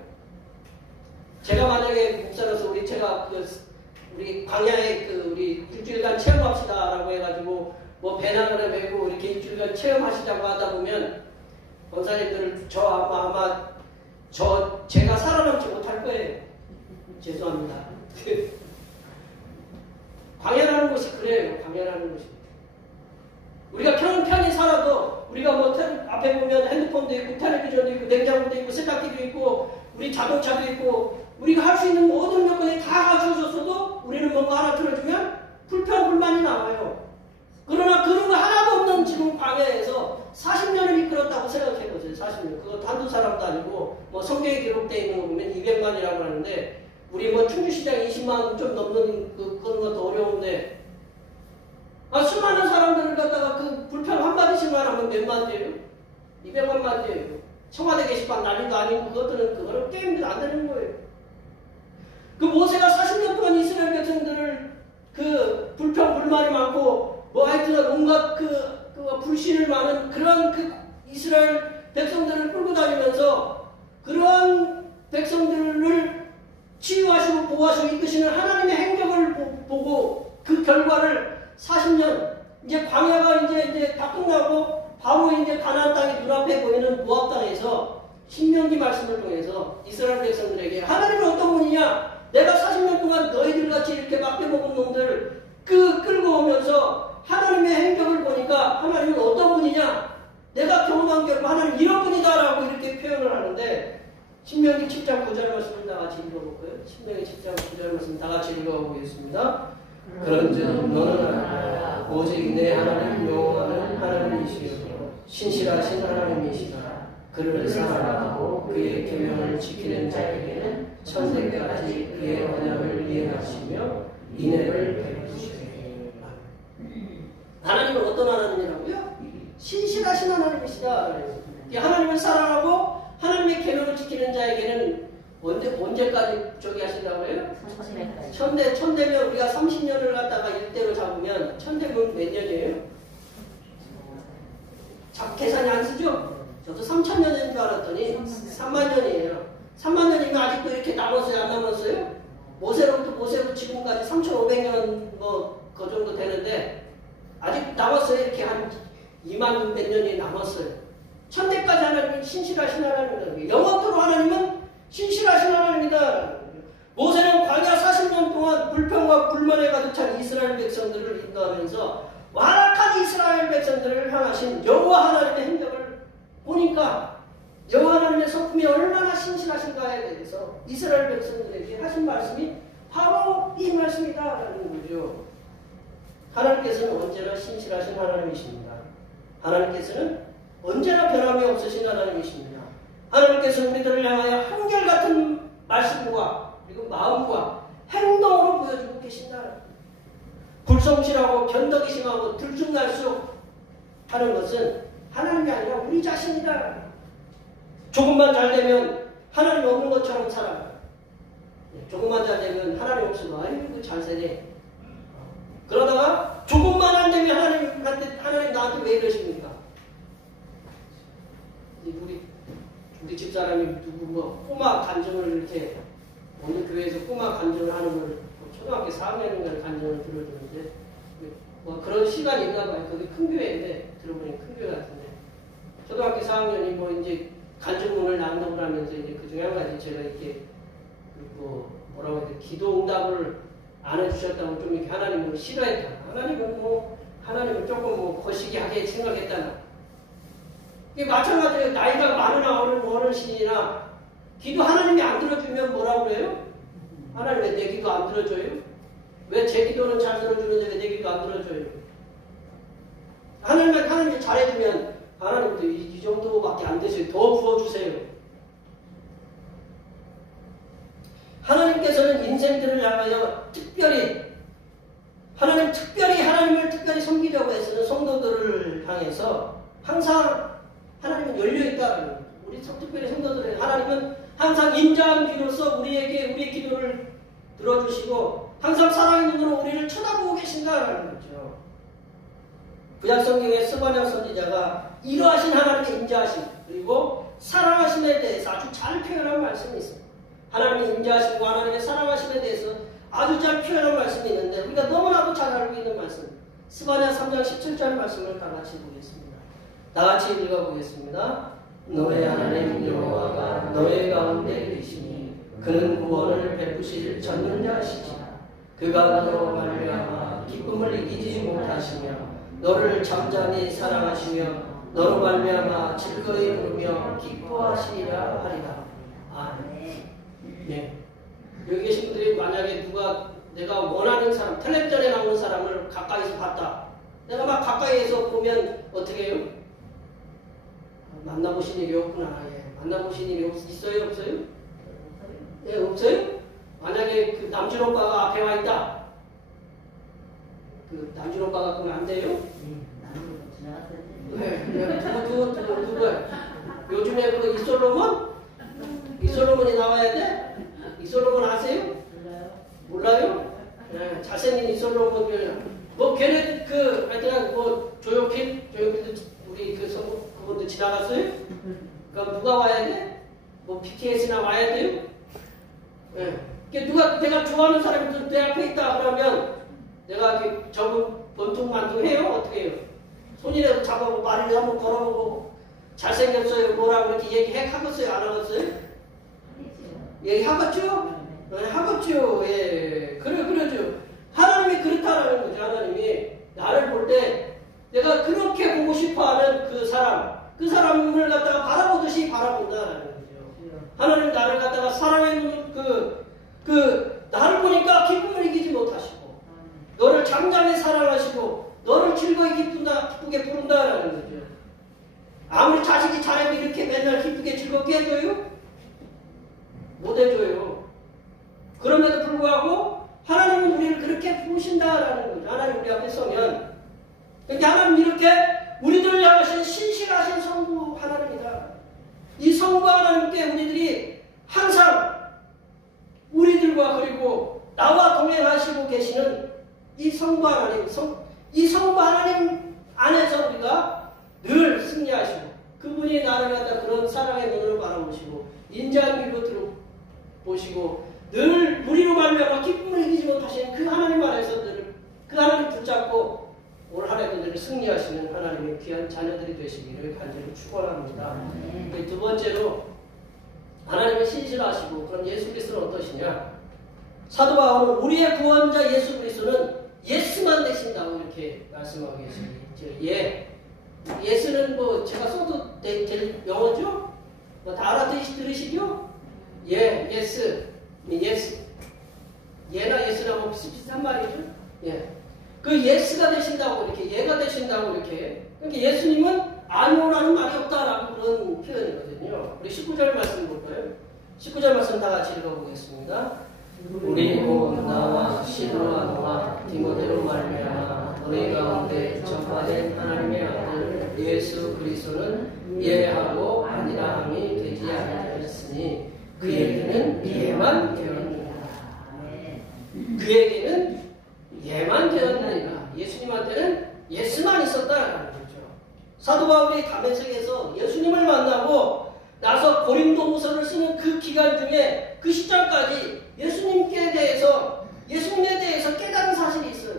제가 만약에 목사로서 우리 광야에 우리 일주일간 체험합시다라고 해가지고 배낭을 메고 이렇게 일주일간 체험하시자고 하다 보면 권사님들 제가 살아남지 못할 거예요. 죄송합니다. 광야라는 곳이 그래요. 광야라는 곳이. 우리가 편히 살아도 우리가 앞에 보면 핸드폰도 있고 텔레비전도 있고 냉장고도 있고 세탁기도 있고 우리 자동차도 있고 우리가 할 수 있는 모든 여건이 다 갖춰졌어도 우리는 뭔가 하나 틀어주면 불평불만이 나와요. 그러나 그런 거 하나도 없는 지금 광야에서 40년을 이끌었다고 생각해보세요. 40년. 그거 한두 사람도 아니고 성경에 기록되어 있는 거 보면 200만이라고 하는데 우리 충주시장 20만 좀 넘는 그런 것도 어려운데 수많은 사람들을 갖다가 그 불평 한마디씩만 하면 몇 마디예요? 200만 마디예요. 청와대 게시판 난리도 아니고 그거는 게임도 안 되는 거예요. 그 모세가 40년 동안 이스라엘 백성들을 그 불평 불만이 많고 하여튼 온갖 불신을 많은 그런 이스라엘 백성들을 끌고 다니면서 그러한 백성들을 치유하시고 보호하시고 이끄시는 하나님의 행적을 보고 그 결과를 40년 이제 광야가 이제 다 끝나고 바로 이제 가나안 땅이 눈앞에 보이는 모압 땅에서 신명기 말씀을 통해서 이스라엘 백성들에게 하나님은 어떤 분이냐? 내가 40년 동안 너희들 같이 이렇게 맡겨먹은 놈들 끌고 오면서 하나님의 행적을 보니까 하나님은 어떤 분이냐? 내가 경험한 결과 하나님 이런 분이다라고 이렇게 표현을 하는데 신명기 7장 9절 말씀 다 같이 읽어볼까요? 신명기 7장 9절 말씀 다 같이 읽어보겠습니다. 그런즉 너는 알아 오직 내 하나님 여호와는 하나님이시요 신실하신 하나님이시다. 그를 사랑하고 그의 계명을 지키는 자에게는 천대까지 그의 언약을 이행하시며 인애를 베푸시되. 하나님은 어떤 하나님이라고요? 신실하신 하나님이시다. 하나님을 사랑하고 하나님의 계명을 지키는 자에게는 언제까지 저기 하신다고요? 천대면 우리가 30년을 갖다가 일대로 잡으면 천대면 몇 년이에요? 계산이 안 쓰죠? 저도 3,000년인 줄 알았더니 3만 년이에요. 3만 년이면 아직도 이렇게 남았어요? 안 남았어요? 모세부터 지금까지 3,500년 그 정도 되는데 아직 남았어요. 이렇게 한 2만 몇 년이 남았어요. 천대까지 하나님은 신실하신 하나님입니다. 영원토록 하나님은 신실하신 하나님입니다. 모세는 광야 40년 동안 불평과 불만에 가득 찬 이스라엘 백성들을 인도하면서 완악한 이스라엘 백성들을 향하신 여호와 하나님의 행적을 보니까 여호와 하나님의 성품이 얼마나 신실하신가에 대해서 이스라엘 백성들에게 하신 말씀이 바로 이 말씀이다라는 거죠. 하나님께서는 언제나 신실하신 하나님이십니다. 하나님께서는 언제나 변함이 없으신 하나님이십니다. 하나님께서는 우리들을 향하여 한결같은 말씀과 그리고 마음과 행동으로 보여주고 계신다. 불성실하고 변덕이 심하고 들쭉날쭉 하는 것은 하나님이 아니라 우리 자신이다. 조금만 잘 되면 하나님 없는 것처럼 살아요. 조금만 잘 되면 하나님 없으면 아이고 잘 되네. 그러다가 조금만 안 되면 하나님 나한테 왜 이러십니까? 우리 집사람이 누구 꼬마 간증을 이렇게 어느 교회에서 꼬마 간증을 하는 걸 초등학교 4학년인가 간증을 들어주는데 그런 시간이 있나 봐요. 그게 큰 교회인데 들어보니 큰 교회 같은데 초등학교 4학년이 이제 간증문을 낭독을 하면서 이제 그 중에 한 가지 제가 이렇게 뭐라고 해야 돼 기도 응답을 안 해주셨다고 좀 이렇게 하나님을 싫어했다. 하나님은 조금 거시기하게 생각했다나. 이게 마찬가지로 나이가 많은 어르신이나 기도 하나님이 안 들어주면 뭐라고 그래요? 하나님 왜 내 기도 안 들어줘요? 왜 제 기도는 잘 들어주는데 왜 내 기도 안 들어줘요? 하나님이 잘해주면 하나님도 이 정도밖에 안 되세요. 더 부어주세요. 하나님께서는 인생들을 향하여 하나님을 특별히 섬기려고 애쓰는 성도들을 향해서 항상 하나님은 열려있다는 거예요. 우리 특별히 성도들은 하나님은 항상 인자한 귀로서 우리에게 우리의 기도를 들어주시고 항상 사랑의 눈으로 우리를 쳐다보고 계신다는 거죠. 구약성경의 스바냐 선지자가 이러하신 하나님의 인자하심 그리고 사랑하심에 대해서 아주 잘 표현한 말씀이 있습니다. 하나님의 인자하심과 하나님의 사랑하심에 대해서 아주 잘 표현한 말씀이 있는데 우리가 너무나도 잘 알고 있는 말씀 스바냐 3장 17절 말씀을 다 같이 보겠습니다. 다 같이 읽어보겠습니다. 너의 하나님 여호와가 너의 가운데 계시니 그는 구원을 베푸실 전능자시지라. 그가 너로 말미암아 기쁨을 이기지 못하시며 너를 잠잠히 사랑하시며 너로 말미암아 즐거이 부르며 기뻐하시리라 하리라. 아멘. 네. 여기 계신 분들이 만약에 내가 원하는 사람, 텔레비전에 나오는 사람을 가까이서 봤다. 내가 막 가까이에서 보면 어떻게 해요? 만나보신 일이 없구나. 예. 만나보신 일이 있어요? 없어요? 예, 없어요? 만약에 그 남준 오빠가 앞에 와 있다. 그 남준 오빠가 그러면 안 돼요? 누구야? 요즘에 그 이솔로몬이 나와야 돼? 이솔로몬 아세요? 몰라요? 네, 잘생긴 이솔로몬 걔네 하여튼 조용필도 우리 그분도 지나갔어요? 그럼 누가 와야 돼? BTS나 와야 돼요? 네. 내가 좋아하는 사람이 내 앞에 있다 그러면 내가 저분 번통만통 해요? 어떻게 해요? 손이라도 잡아보고 말을 한번 걸어보고 잘생겼어요? 뭐라고 이렇게 얘기하겠어요? 안 하겠어요? 얘기하겠죠? 네, 하겠죠. 예. 그러죠. 하나님이 그렇다라는 거죠. 하나님이 나를 볼 때 내가 그렇게 보고 싶어하는 그 사람을 갖다가 바라보듯이 바라본다라는 거죠. 하나님 나를 갖다가 사랑의 눈 나를 보니까 기쁨을 이기지 못하시고 너를 잠잠히 사랑하시고 너를 즐거이 기쁘게 부른다라는 거죠. 아무리 자식이 잘해도 이렇게 맨날 기쁘게 즐겁게 해줘요? 못 해줘요. 그럼에도 불구하고 하나님은 우리를 그렇게 부르신다라는 거죠. 하나님 우리 앞에 서면. 근데 하나님 이렇게 우리들을 향하신 신실하신 성부 하나님이다. 이 성부 하나님께 우리들이 항상 우리들과 그리고 나와 동행하시고 계시는 이 성부 하나님, 이 성부 하나님 안에서 우리가 늘 승리하시고 그분이 나를 갖다 그런 사랑의 눈으로 바라보시고 인자한 길로 들어보시고 늘 우리로 말미암아 기쁨을 이기지 못하신 그 하나님 안에서 늘 그 하나님 붙잡고 올 한 해도 늘 승리하시는 하나님의 귀한 자녀들이 되시기를 간절히 축원합니다. 두 번째로 하나님의 신실하시고 그럼 예수 그리스도는 어떠시냐? 사도 바울은 우리의 구원자 예수 그리스도는 예수만 되신다고 이렇게 말씀하고 계십니다. 예수는 뭐 제가 써도 될 영어죠? 뭐 다 알아들으시죠? 예스. 예나 예스나 뭐 비슷한 말이죠? 예. 그 예스가 되신다고 이렇게 예가 되신다고 이렇게. 그러니까 예수님은 아니오라는 말이 없다라고 그런 표현이거든요. 우리 19절 말씀 볼까요? 19절 말씀 다 같이 읽어보겠습니다. 우리 곧 나와 시도라와 디모데로 말미암아 너희 가운데 전파된 하나님의 아들 예수 그리스도는 예하고 아니라함이 되지 아니하였으니 그에게는 예만 되었느니라. 그에게는 예만 되었느니라. 예수님한테는 예수만 있었다라는 거죠. 사도 바울이 다메섹에서 예수님을 만나고 나서 고린도후서를 쓰는 그 기간 중에 그 시점까지 예수님에 대해서 깨달은 사실이 있어요.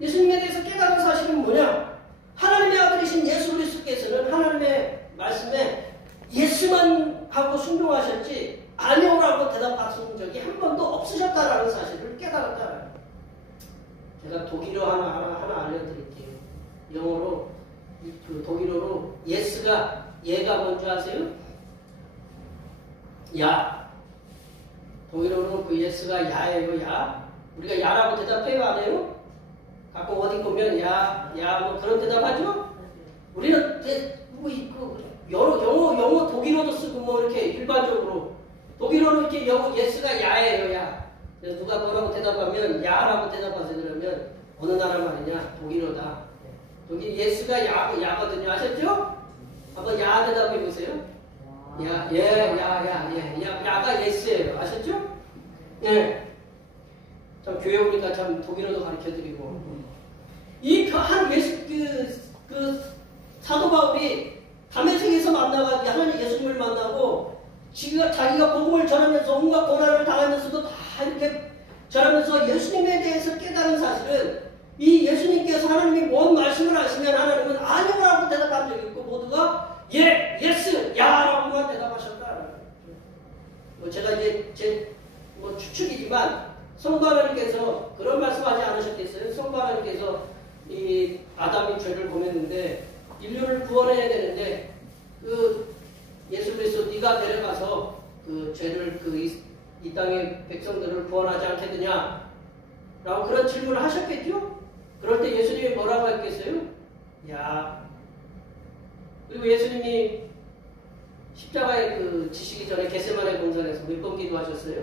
예수님에 대해서 깨달은 사실은 뭐냐? 하나님의 아들이신 예수 그리스도께서는 하나님의 말씀에 예수만 하고 순종하셨지 아니오라고 대답하신 적이 한 번도 없으셨다라는 사실을 깨달았다. 제가 독일어 하나 알려드릴게요. 영어로 그 독일어로 예스가 예가 뭔지 아세요? 야. 독일어로 그 예스가 야예요. 야. 우리가 야라고 대답해요 안 해요? 가끔 어디 보면 야 뭐 그런 대답하죠? 우리는 영어 독일어도 쓰고 뭐 이렇게 일반적으로 독일어로 이렇게 예스가 야예요. 야. 누가 뭐라고 대답하면 야라고 대답하세요. 그러면 어느 나라 말이냐? 독일어다. 독일 예스가 야거든요. 아셨죠? 한번 야 대답해 보세요. 야가 예스예요. 아셨죠? 예. 참 교회 오니까 참 독일어도 가르쳐 드리고. 그 사도 바울이 다메섹에서 만나가지고 하나님 예수님을 만나고 자기가 복음을 전하면서 온갖 고난을 당하면서도 다 이렇게 전하면서 예수님에 대해서 깨달은 사실은 이 예수님께서 하나님이 뭔 말씀을 하시면 하나님은 아니오라고 대답한 적이 있고 모두가 예스, 야라고만 대답하셨다. 제가 이제 제 추측이지만 성도 하나님께서 그런 말씀하지 않으셨겠어요? 성도 하나님께서 이 아담이 죄를 범했는데 인류를 구원해야 되는데 그 예수 그리스도 네가 데려가서 그 죄를 이 땅의 백성들을 구원하지 않겠느냐? 라고 그런 질문을 하셨겠죠? 그럴 때 예수님이 뭐라고 했겠어요? 야. 그리고 예수님이 십자가에 지시기 전에 겟세마네 동산에서 몇 번 기도하셨어요?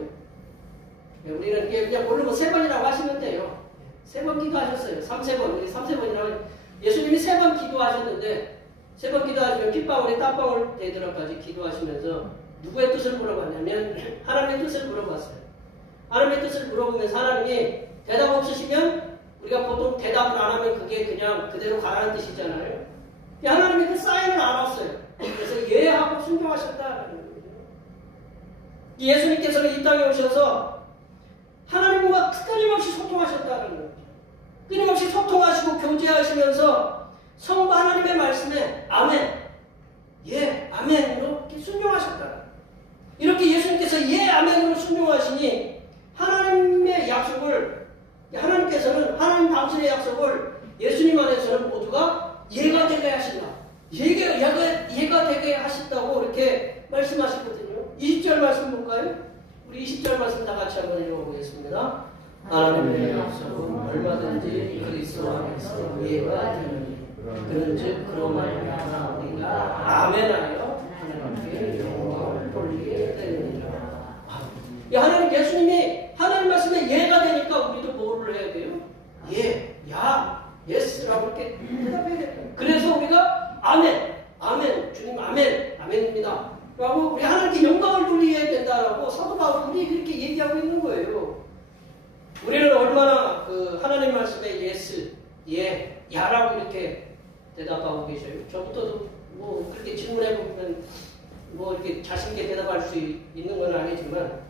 우리는 그냥 물론 3번이라고 하시면 돼요. 3번 기도하셨어요. 3세번. 우리 3세번이라고 예수님이 3번 기도하셨는데 3번 기도하시면 핏방울에 땀방울 되도록까지 기도하시면서 누구의 뜻을 물어봤냐면 하나님의 뜻을 물어봤어요. 하나님의 뜻을 물어보면서 하나님이 대답 없으시면 우리가 보통 대답을 안 하면 그게 그냥 그대로 가라는 뜻이잖아요. 하나님이 그 사인을 안 왔어요. 그래서 예하고 순종하셨다는 거예요. 예수님께서는 이 땅에 오셔서 하나님과 끊임없이 소통하셨다는 거예요. 끊임없이 소통하시고 교제하시면서 성부 하나님의 말씀에 아멘, 예, 아멘으로 순종하셨다. 이렇게 예수님께서 예, 아멘으로 순종하시니 하나님의 약속을 하나님께서는 하나님 당신의 약속을 예수님 안에서는 모두가 예가 되게 하신다. 예가 되게 하셨다고 이렇게 말씀하셨거든요. 20절 말씀 볼까요? 우리 20절 말씀 다 같이 한번 읽어보겠습니다. 하나님의 약속은 얼마든지 그리스도 안에서 예가 되느니 그런즉 그로 말미암아 우리가 아멘하여 하나님께 영광을 돌리게 되느니라. 하나님 예수님이 하나님 말씀에 예가 되니까 우리도 뭐를 해야 돼요? 예, 야, 예스라고 이렇게 대답해야 돼요. 그래서 우리가 아멘, 주님 아멘, 아멘입니다. 라고 우리 하나님께 영광을 돌려야 된다라고 사도 바울이 이렇게 얘기하고 있는 거예요. 우리는 얼마나 하나님 말씀에 예스, 예, 야라고 이렇게 대답하고 계셔요. 저부터도 뭐 그렇게 질문해 보면 뭐 이렇게 자신 있게 대답할 수 있는 건 아니지만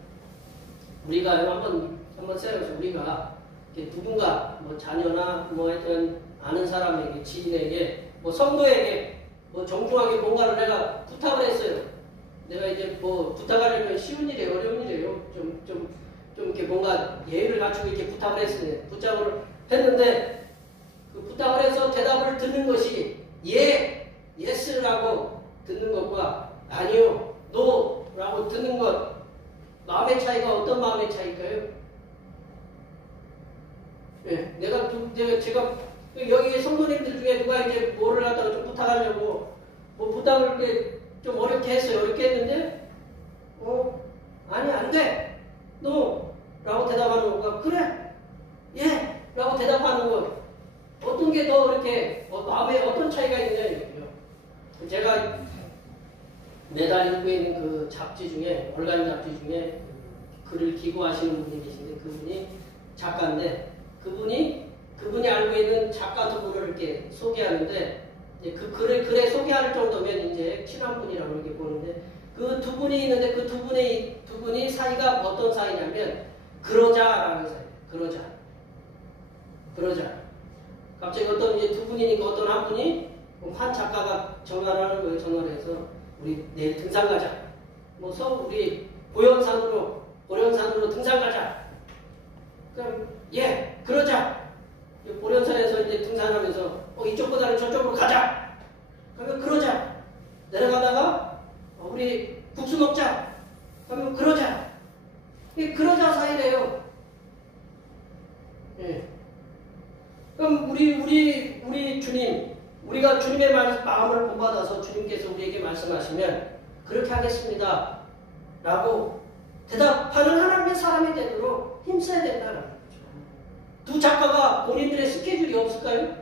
우리가 한번 생각해서 우리가 누군가 뭐 자녀나 뭐 하여튼 아는 사람에게 지인에게 뭐 성도에게 뭐 정중하게 뭔가를 내가 부탁을 했어요. 내가 이제 뭐 부탁하려면 쉬운 일이에요, 어려운 일이에요. 좀 이렇게 뭔가 예의를 갖추고 이렇게 부탁을 했어요. 부탁을 했는데 그 부탁을 해서 대답을 듣는 것이 예스라고 듣는 것과 아니요, 노라고 듣는 것 마음의 차이가 어떤 마음의 차이일까요? 네, 제가 여기 성도님들 중에 누가 이제 뭐를 갖다가 좀 부탁하려고 뭐 부탁을 이렇게 좀 어렵게 했어요. 어렵게 했는데 아니 안 돼. 노 라고 대답하는 것과 그래 예 라고 대답하는 것 어떤 게 더 이렇게 마음에 어떤 차이가 있느냐 이거요. 제가 매달 읽고 있는 그 잡지 중에 월간 잡지 중에 글을 기고하시는 분이 계신데 그분이 작가인데 그분이 알고 있는 작가 두 분을 이렇게 소개하는데 이제 그 글에 소개할 정도면 이제 친한 분이라고 이렇게 보는데 그 두 분이 있는데 그 두 분이 사이가 어떤 사이냐면 그러자라는 사이. 그러자. 갑자기 어떤 이제 두 분이니까 어떤 한 분이 한 작가가 전화를 하는 거예요. 전화를 해서 우리 내일 등산 가자. 우리 보령산으로 등산 가자. 그럼 예 그러자. 보령산에서 이제 등산하면서 이쪽보다는 저쪽으로 가자. 그러면 그러자. 내려가다가 우리 국수 먹자. 그러면 그러자. 이게 그러자 사이래요. 예. 그럼 우리 주님, 우리가 주님의 마음을 본받아서 주님께서 우리에게 말씀하시면 그렇게 하겠습니다. 라고 대답하는 하나님의 사람이 되도록 힘써야 된다는 거죠. 두 작가가 본인들의 스케줄이 없을까요?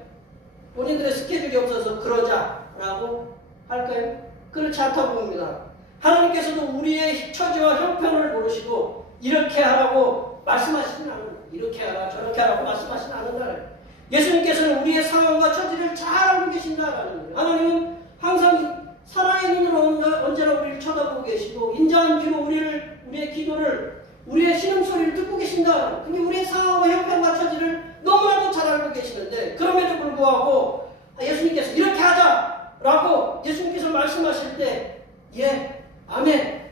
본인들의 스케줄이 없어서 그러자라고 할까요? 그렇지 않다고 봅니다. 하나님께서도 우리의 처지와 형편을 모르시고 이렇게 하라고 말씀하시진 않는다. 이렇게 하라 저렇게 하라고 말씀하시진 않는다. 예수님께서는 우리의 상황과 처지를 잘 알고 계신다라는 거예요. 하나님은 항상 사랑의 눈으로 언제나 우리를 쳐다보고 계시고 인자한 귀로 우리의 기도를 우리의 신음소리를 듣고 계신다. 근데 우리의 상황과 형편과 처지를 너무나도 잘 알고 계시는데 그럼에도 불구하고 예수님께서 이렇게 하자라고 예수님께서 말씀하실 때 예, 아멘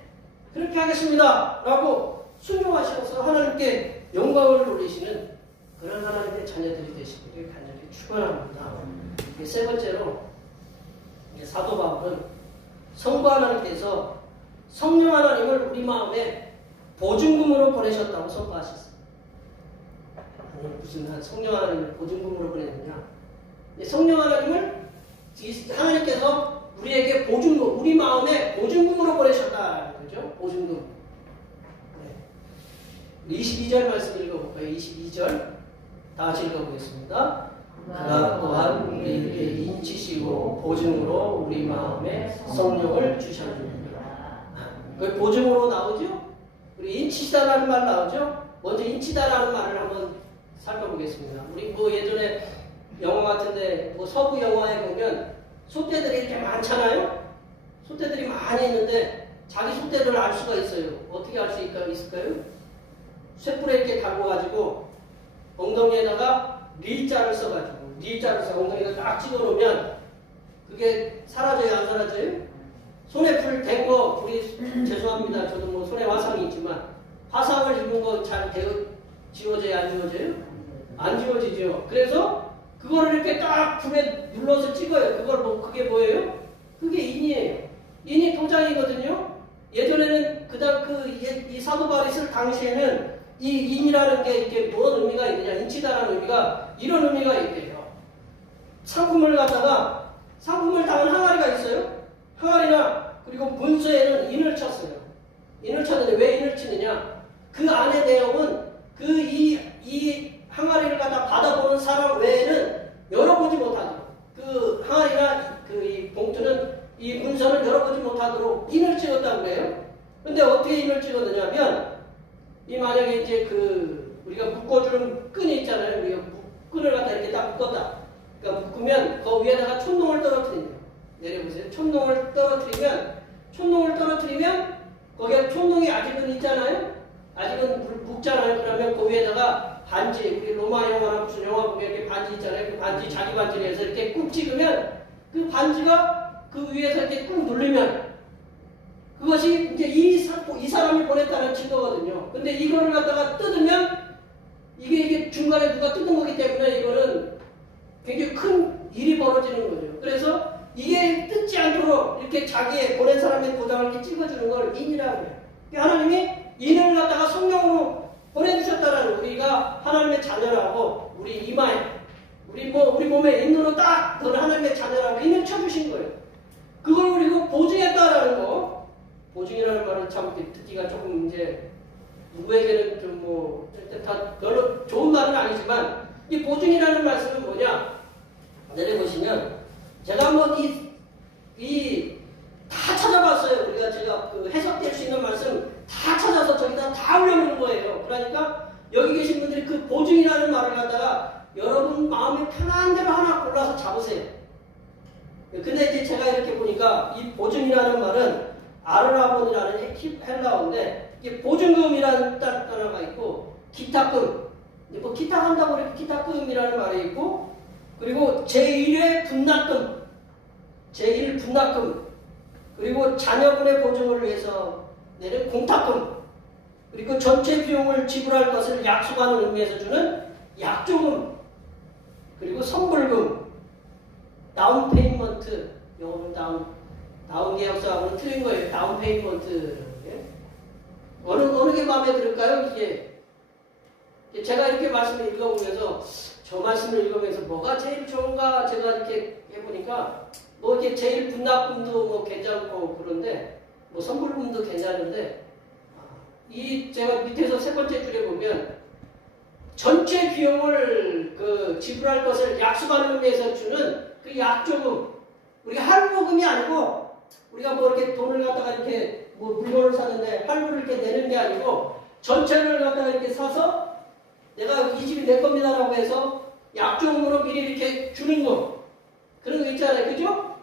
그렇게 하겠습니다 라고 순종하셔서 하나님께 영광을 돌리시는 그런 하나님의 자녀들이 되시기를 간절히 축원합니다. 세 번째로 사도 바울은 성부 하나님께서 성령 하나님을 우리 마음에 보증금으로 보내셨다고 선포하셨습니다. 아니, 무슨 성령 하나님을 보증금으로 보냈느냐? 성령 하나님을 하나님께서 우리에게 보증금, 우리 마음에 보증금으로 보내셨다는 거죠. 보증금. 네. 22절 말씀 읽어볼까요? 22절 다 같이 읽어보겠습니다. 그가 또한 우리에게 인치시고 보증으로 우리 마음에 성령을 주셨느니라. 그 보증으로 나오죠? 우리 인치다라는 말 나오죠? 먼저 인치다라는 말을 한번 살펴보겠습니다. 우리 예전에 영화 같은데 서부 영화에 보면 소떼들이 이렇게 많잖아요? 소떼들이 많이 있는데 자기 소떼를 알 수가 있어요. 어떻게 알 수 있을까요? 쇳불에 이렇게 달궈가지고 엉덩이에다가 릴자를 써가지고 엉덩이를 딱 찍어놓으면 그게 사라져요? 안 사라져요? 손에 불 댄 거 우리 죄송합니다. 저도 손에 화상이 있지만 화상을 입은 거 잘 지워져요? 안 지워져요? 안 지워지죠. 그래서 그거를 이렇게 딱 불에 눌러서 찍어요. 그게 뭐예요? 그게 인이에요. 인이 도장이거든요. 예전에는 이 사도 바울이 쓸 당시에는 이 인이라는 게 이게 무슨 의미가 있느냐? 인치다라는 의미가 이런 의미가 있대요. 상품을 당한 항아리가 있어요. 항아리나 그리고 문서에는 인을 쳤어요. 인을 쳤는데 왜 인을 치느냐? 그 안의 내용은 이 항아리를 받아보는 사람 외에는 열어보지 못하도록 그 항아리나 이 봉투는 이 문서를 열어보지 못하도록 인을 찍었다고 그래요. 근데 어떻게 인을 찍었느냐면 만약에 이제 우리가 묶어주는 끈이 있잖아요. 우리가 끈을 갖다 이렇게 딱 묶었다. 그러니까 묶으면 그 위에다가 촛농을 떨어뜨린다. 내려보세요. 촛농을 떨어뜨리면 거기에 촛농이 아직은 있잖아요. 아직은 묶잖아요. 그러면 그 위에다가 반지, 우리 로마 영화나 무슨 영화 보면 이렇게 반지 있잖아요. 그 반지, 자기 반지를 해서 이렇게 꾹 찍으면 그 반지가 그 위에서 이렇게 꾹 누르면 그것이 이제 이 사람이 보냈다는 증거거든요. 근데 이거를 갖다가 뜯으면 이게 중간에 누가 뜯은 거기 때문에 이거는 굉장히 큰 일이 벌어지는 거죠. 그래서 이게 뜯지 않도록 이렇게 자기의 보낸 사람의 도장을 이렇게 찍어주는 걸 인이라고 해요. 하나님이 인을 갖다가 성령으로 보내주셨다는 우리가 하나님의 자녀라고 우리 이마에 우리 몸에 인으로 딱 너는 하나님의 자녀라고 인을 쳐주신 거예요. 그걸 그리고 보증했다라는 거. 보증이라는 말은 참 듣기가 조금 이제 누구에게는 좀 다 별로 좋은 말은 아니지만 이 보증이라는 말씀은 뭐냐? 내려보시면 제가 한번 다 찾아봤어요. 제가 그 해석될 수 있는 말씀 다 찾아서 저기다 다 올려놓은 거예요. 그러니까 여기 계신 분들이 그 보증이라는 말을 갖다가 여러분 마음에 편한 대로 하나 골라서 잡으세요. 근데 이제 제가 이렇게 보니까 이 보증이라는 말은 아르라본이라는 헬라어인데 이게 보증금이라는 단어가 있고 기타금, 뭐 기타 한다고 그래도 기타금이라는 말이 있고 그리고 제1의 분납금, 제1 분납금 그리고 자녀분의 보증을 위해서 내는 공탁금 그리고 전체 비용을 지불할 것을 약속하는 의미에서 주는 약조금 그리고 선불금 다운 페이먼트 영어는 다운 계약서하고는 틀린 거예요. 다운 페이먼트 어느 게 마음에 들을까요? 이게 제가 이렇게 말씀을 읽어보면서 저 말씀을 읽으면서 뭐가 제일 좋은가 제가 이렇게 해보니까 뭐 이렇게 제일 분납금도 뭐 괜찮고 그런데 뭐 선불금도 괜찮은데 이 제가 밑에서 세 번째 줄에 보면 전체 비용을 그 지불할 것을 약속하는 의미에서 주는 그 약조금 우리가 할부금이 아니고 우리가 뭐 이렇게 돈을 갖다가 이렇게 뭐 물건을 사는데 할부를 이렇게 내는 게 아니고 전체를 갖다가 이렇게 사서 내가 이 집이 내 겁니다라고 해서 약조금으로 미리 이렇게 주는 거 그런 거 있잖아요. 그죠?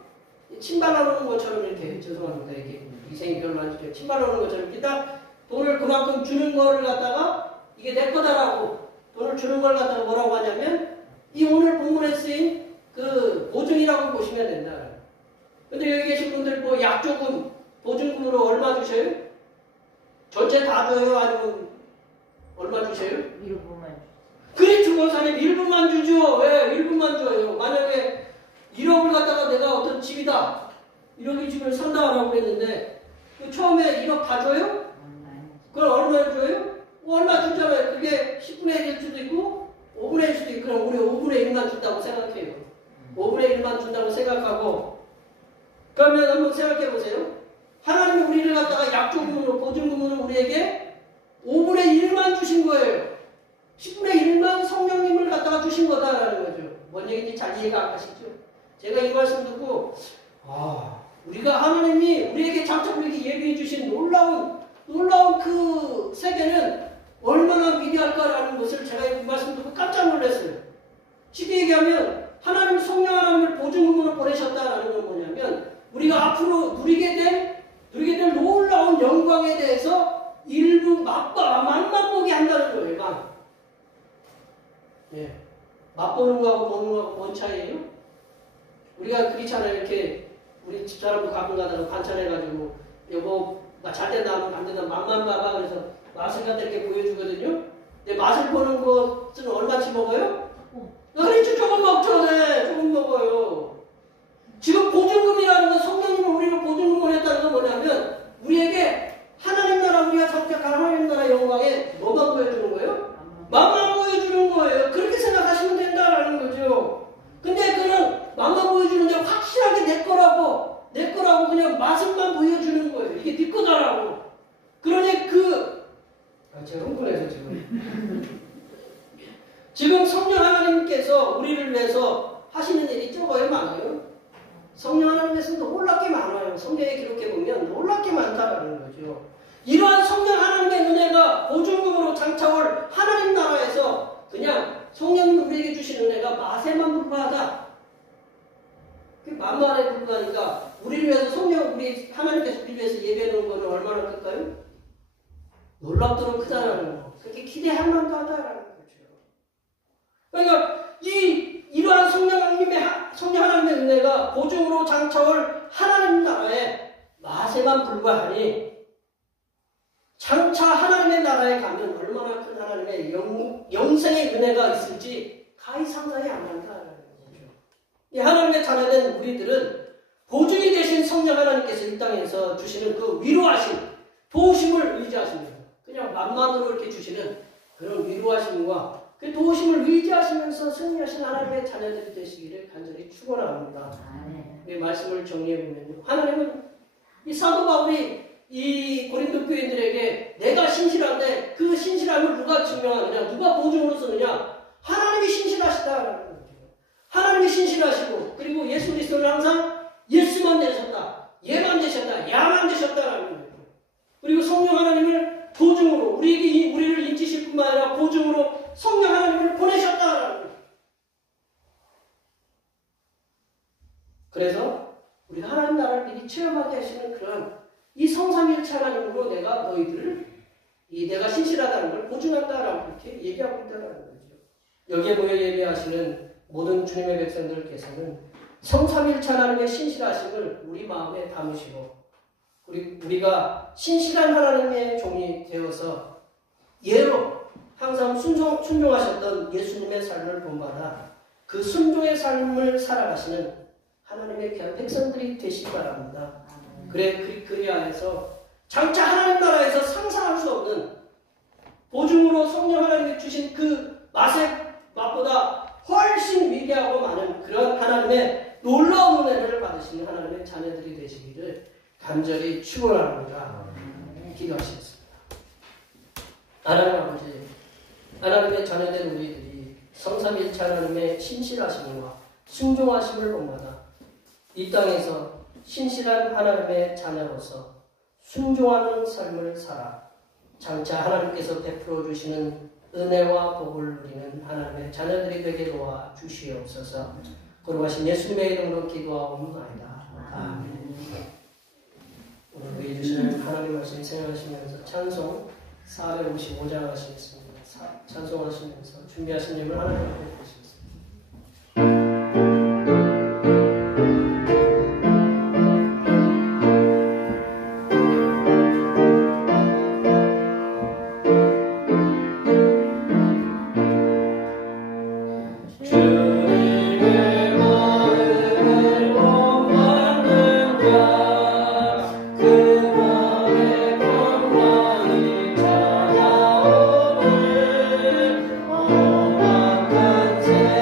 침발 나오는 것처럼 이렇게 죄송합니다. 이게 위생이 별로 안 좋죠. 침발 나오는 것처럼 이렇게 딱 돈을 그만큼 주는 거를 갖다가 이게 내 거다라고 돈을 주는 걸 갖다가 뭐라고 하냐면 이 오늘 본문에 쓰인 그 보증이라고 보시면 된다. 근데 여기 계신 분들 뭐 약조금, 보증금으로 얼마 주셔요? 전체 다 줘요? 아니면 얼마 주셔요? 일부만. 그렇죠. 원사님 일부만 주죠. 왜? 일부만 줘요. 만약에 1억을 갖다가 내가 어떤 집이다. 1억의 집을 산다라고 그랬는데 처음에 1억 다 줘요? 그걸 얼마를 줘요? 얼마 주잖아요. 그게 10분의 1일 수도 있고 5분의 1일 수도 있고 그럼 우리 5분의 1만 준다고 생각해요. 5분의 1만 준다고 생각하고 그러면 한번 생각해 보세요. 하나님이 우리를 갖다가 약조금으로 보증금으로 우리에게 5분의 1만 주신 거예요. 10분의 1만 성령님을 갖다가 주신 거다라는 거죠. 뭔 얘기인지 잘 이해가 안 가시죠? 제가 이 말씀 듣고 우리가 하나님이 우리에게 장차 우리에게 예비해 주신 놀라운 그 세계는 얼마나 위대할까라는 것을 제가 이 말씀 듣고 깜짝 놀랐어요. 쉽게 얘기하면 하나님 성령 하나님을 보증금으로 보내셨다라는 건 뭐냐면 우리가 앞으로 누리게 될 놀라운 영광에 대해서 일부 맛보게 한다는 거예요. 예. 맛보는 거하고 먹는 거하고 뭔 차이예요? 우리가 그렇잖아요. 이렇게 우리 집사람도 가끔 가다가 반찬해가지고 여보 나 잘 된다 안 된다 맛만 봐봐 그래서 맛을 갖다 이렇게 보여주거든요. 근데 맛을 보는 것은 얼마치 먹어요? 그렇죠. 조금 먹죠. 네. 조금 먹어요. 지금 보증금이라는 건 성령님을 우리를 보증금을 했다는 건 뭐냐면 우리에게 하나님 나라 우리가 선택한 하나님 나라 영광에 뭐만 보여주는 거예요? 맛만 보여주는 거예요. 그렇게 생각하시면 된다라는 거죠. 근데 그는 맛만 보여주는데 확실하게 내 거라고 그냥 맛을만 보여주는 거예요. 이게 네 거다라고. 그러니 제가 흥분해서 지금 성령 하나님께서 우리를 위해서 하시는 일이 적어요, 많아요? 성령 하나님께서 놀랍게 많아요. 성경에 기록해 보면 놀랍게 많다라는 거죠. 이러한 성령 하나님의 은혜가 보증금으로 장차올 하나님 나라에서 그냥 성령님 우리에게 주신 은혜가 맛에만 불과하다. 만만에 불과하니까 우리를 위해서 성령, 우리 하나님께서 우리를 위해서 예배해 놓은 거는 얼마나 클까요? 놀랍도록 크다라는 거. 그렇게 기대할 만도 하다라는 거죠. 그러니까 이러한 성령 하나님의 은혜가 보증으로 장차올 하나님 나라의 마세만 불과하니 장차 하나님의 나라에 가면 얼마나 큰 하나님의 영생의 은혜가 있을지 가히 상상이 안 난다라는 거죠. 이 하나님의 자녀된 우리들은 보증이 되신 성령 하나님께서 이 땅에서 주시는 그 위로하심, 도우심을 의지하십니다. 그냥 만만으로 이렇게 주시는 그런 위로하심과 그 도우심을 의지하시면서 승리하신 하나님의 자녀들이 되시기를 간절히 축원합니다. 이 말씀을 정리해보면요. 하나님은 이 사도 바울이 이 고린도 교인들에게 내가 신실한데 그 신실함을 누가 증명하느냐, 누가 보증으로 쓰느냐? 하나님이 신실하시다라는 거죠. 하나님이 신실하시고, 그리고 예수 그리스도는 항상 예수만 되셨다, 예만 되셨다, 야만 되셨다라는 거예요. 그리고 성령 하나님을 보증으로 우리를 인치실 뿐만 아니라 보증으로 성령 하나님을 보내셨다라는 거예요. 그래서 우리가 하나님 나라를 미리 체험하게 하시는 그런 이 성삼일체 하나님으로 내가 너희들을 내가 신실하다는 걸 보증한다라고 이렇게 얘기하고 있다는 거죠. 여기에 모여 예배하시는 모든 주님의 백성들께서는 성삼일체 하나님의 신실하심을 우리 마음에 담으시고 우리가 신실한 하나님의 종이 되어서 예로 항상 순종하셨던 예수님의 삶을 본받아 그 순종의 삶을 살아가시는 하나님의 귀한 백성들이 되시기 바랍니다. 그리 안에서 장차 하나님 나라에서 상상할 수 없는 보증으로 성령 하나님이 주신 그 맛보다 훨씬 위대하고 많은 그런 하나님의 놀라운 은혜를 받으시는 하나님의 자녀들이 되시기를 간절히 축원합니다. 기도하시겠습니다. 하나님 아버지, 하나님의 자녀된 우리들이 성삼일체 하나님의 신실하심과 순종하심을 본받아 이 땅에서 신실한 하나님의 자녀로서 순종하는 삶을 살아 장차 하나님께서 베풀어 주시는 은혜와 복을 누리는 하나님의 자녀들이 되게 도와 주시옵소서. 거룩하신 예수님의 이름으로 기도하옵나이다. 아멘. 오늘 우리 주시는 하나님 말씀 생각하시면서 찬송 455장 하시겠습니다. 찬송하시면서 준비하신 예물 하나님 앞에 드리겠습니다. 그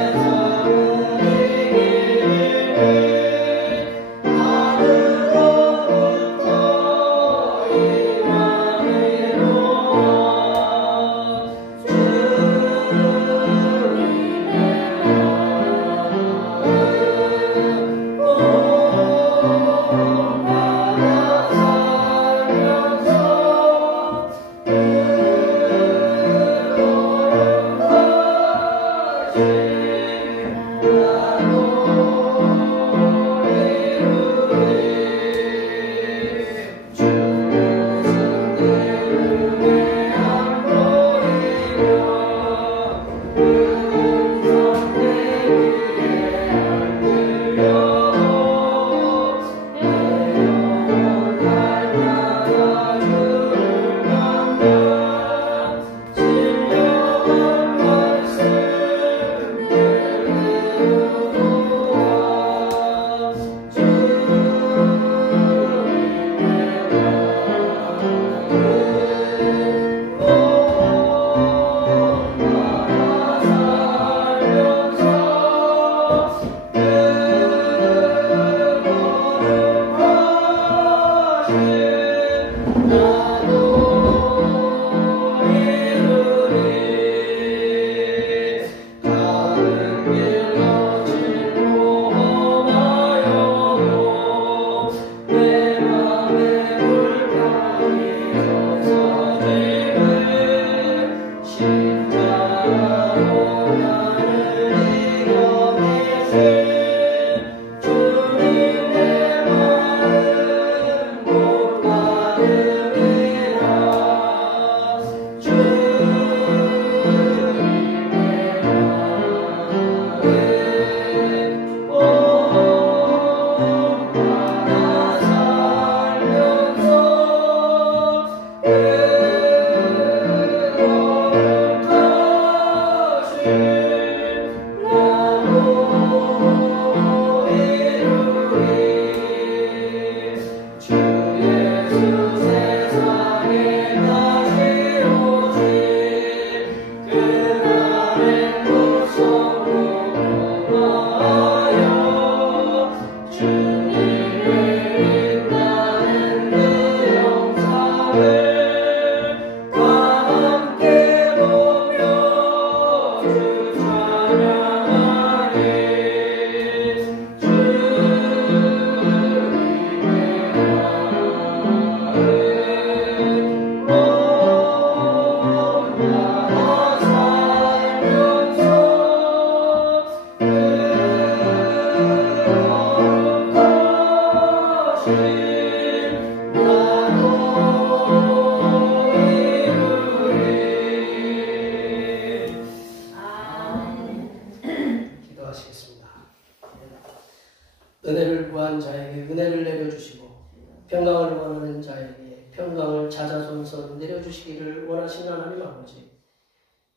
세워주시기를 원하시는 하나님 아버지,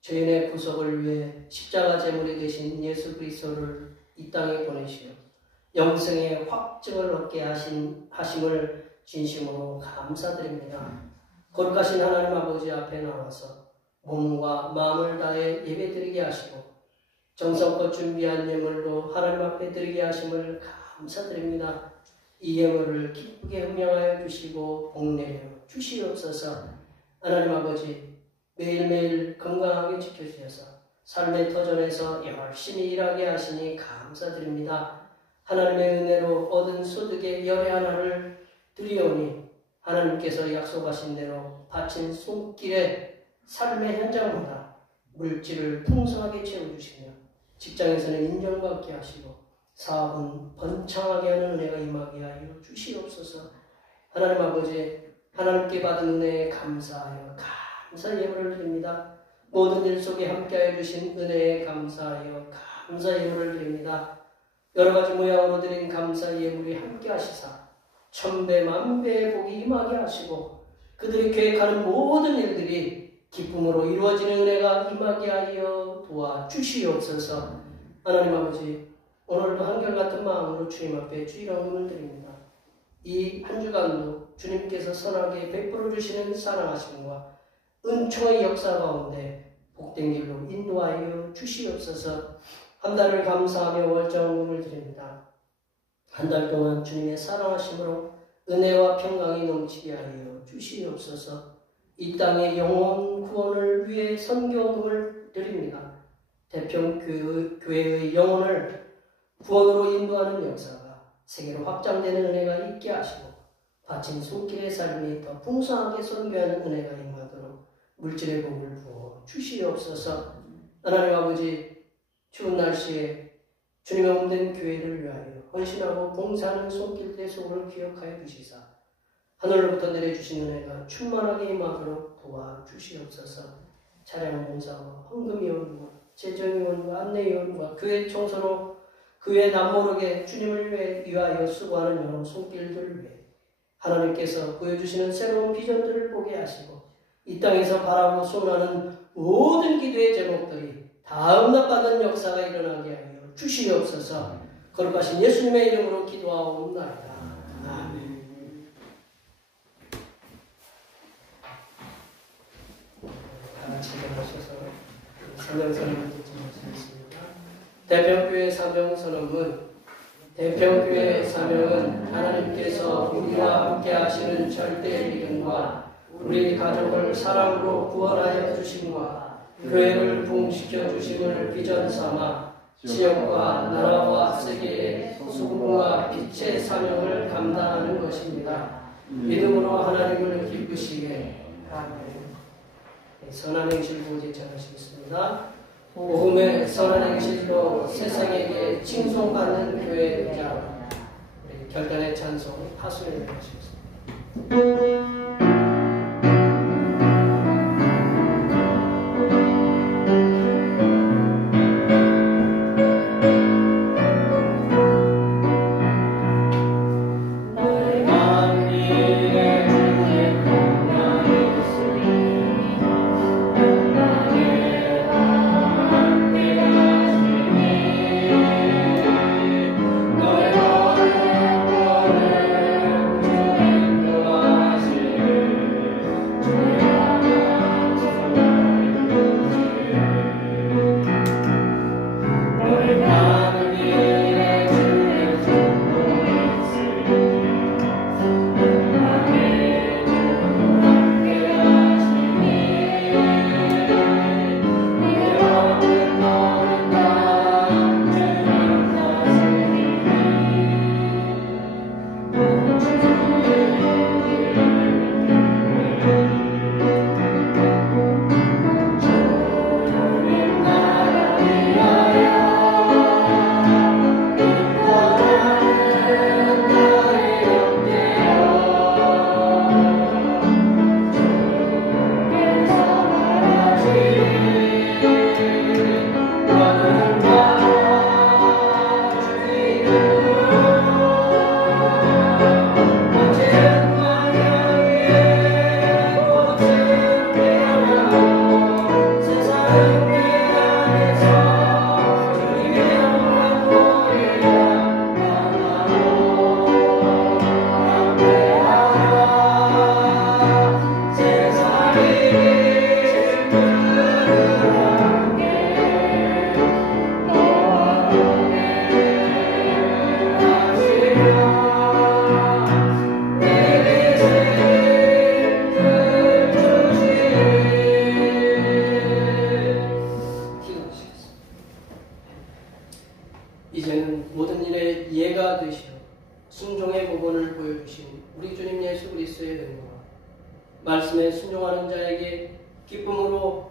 죄인의 구속을 위해 십자가 제물이 되신 예수 그리스도를 이 땅에 보내시어 영생의 확증을 얻게 하심을 진심으로 감사드립니다. 거룩하신 하나님 아버지 앞에 나와서 몸과 마음을 다해 예배드리게 하시고 정성껏 준비한 예물로 하나님 앞에 드리게 하심을 감사드립니다. 이 예물을 기쁘게 음양하여 주시고 복내려 주시옵소서. 하나님 아버지, 매일매일 건강하게 지켜주셔서 삶의 터전에서 열심히 일하게 하시니 감사드립니다. 하나님의 은혜로 얻은 소득의 열의 하나를 드리오니 하나님께서 약속하신 대로 바친 손길에 삶의 현장마다 물질을 풍성하게 채워주시며 직장에서는 인정받게 하시고 사업은 번창하게 하는 은혜가 임하게 하여 주시옵소서. 하나님 아버지, 하나님께 받은 은혜에 감사하여 감사 예물을 드립니다. 모든 일 속에 함께하여 주신 은혜에 감사하여 감사 예물을 드립니다. 여러 가지 모양으로 드린 감사 예물이 함께 하시사 천배 만배의 복이 임하게 하시고 그들이 계획하는 모든 일들이 기쁨으로 이루어지는 은혜가 임하게 하여 도와주시옵소서. 하나님 아버지, 오늘도 한결같은 마음으로 주님 앞에 주일헌금을 드립니다. 이 한 주간도 주님께서 선하게 베풀어 주시는 사랑하심과 은총의 역사 가운데 복된 길로 인도하여 주시옵소서. 한 달을 감사하며 월정금을 드립니다. 한 달 동안 주님의 사랑하심으로 은혜와 평강이 넘치게 하여 주시옵소서. 이 땅의 영혼 구원을 위해 선교금을 드립니다. 대평교회의 영혼을 구원으로 인도하는 역사가 세계로 확장되는 은혜가 있게 하시고 바친 손길의 삶이 더 풍성하게 선교하는 은혜가 임하도록 물질의 복을 부어 주시옵소서. 하나님 아버지, 추운 날씨에 주님의 몸된 교회를 위하여 헌신하고 봉사하는 손길들의 소원을 기억하여 주시사 하늘로부터 내려주신 은혜가 충만하게 임하도록 도와주시옵소서. 차량 봉사와 헌금위원과 재정위원과 안내위원과 교회 청소로 교회 남모르게 주님을 위하여 수고하는 여러 손길들을 위해 하나님께서 보여주시는 새로운 비전들을 보게 하시고 이 땅에서 바라고 소원하는 모든 기도의 제목들이 다 응답받는 역사가 일어나게 하여 주시옵소서. 거룩하신 예수님의 이름으로 기도하옵나이다. 아멘. 다 같이 일어나셔서 사명선언을 듣겠습니다. 대평교회 사명선언은 대평교회의 사명은 하나님께서 우리와 함께 하시는 절대 믿음과 우리 가족을 사랑으로 구원하여 주심과 교회를 부흥시켜 주심을 비전 삼아 지역과 나라와 세계의 소금과 빛의 사명을 감당하는 것입니다. 믿음으로 하나님을 기쁘시게. 아멘. 선한 행실 보제 전하시겠습니다. 복음의 선한 행실로 세상에게 칭송받는 교회자 결단의 찬송 하수연을 하시겠습니다. 너의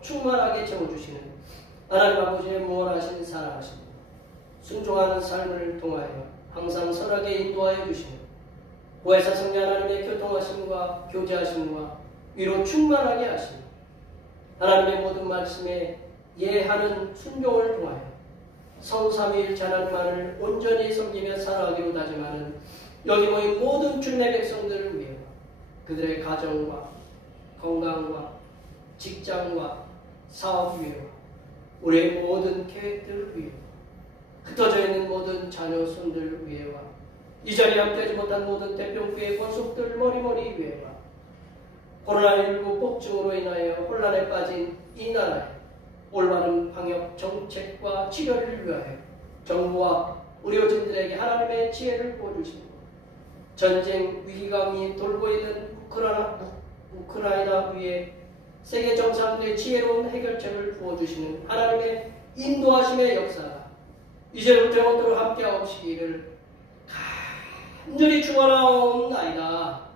충만하게 채워주시는 하나님 아버지의 무한하신 사랑하심, 순종하는 삶을 통하여 항상 선하게 인도하여 주시는 보혜사 성자 하나님의 교통하심과 교제하심과 위로 충만하게 하시는 하나님의 모든 말씀에 예하는 순종을 통하여 성삼위일체 하나님만을 온전히 섬기며 살아가기로 다짐하는 여기 모인 모든 주님의 백성들을 위해 그들의 가정과 건강과 직장과 사업 위에 우리의 모든 계획들을 위해 흩어져 있는 모든 자녀 손들 위에와 이 자리에 함께하지 못한 모든 대표부의 권속들 머리머리 위에와 코로나19 폭증으로 인하여 혼란에 빠진 이 나라에 올바른 방역 정책과 치료를 위하여 정부와 의료진들에게 하나님의 지혜를 부어주시고 전쟁 위기감이 돌고 있는 우크라이나 위에 세계 정상들의 지혜로운 해결책을 부어주시는 하나님의 인도하심의 역사가 이제부터 영원토록 함께하옵시기를 간절히 축원하옵나이다.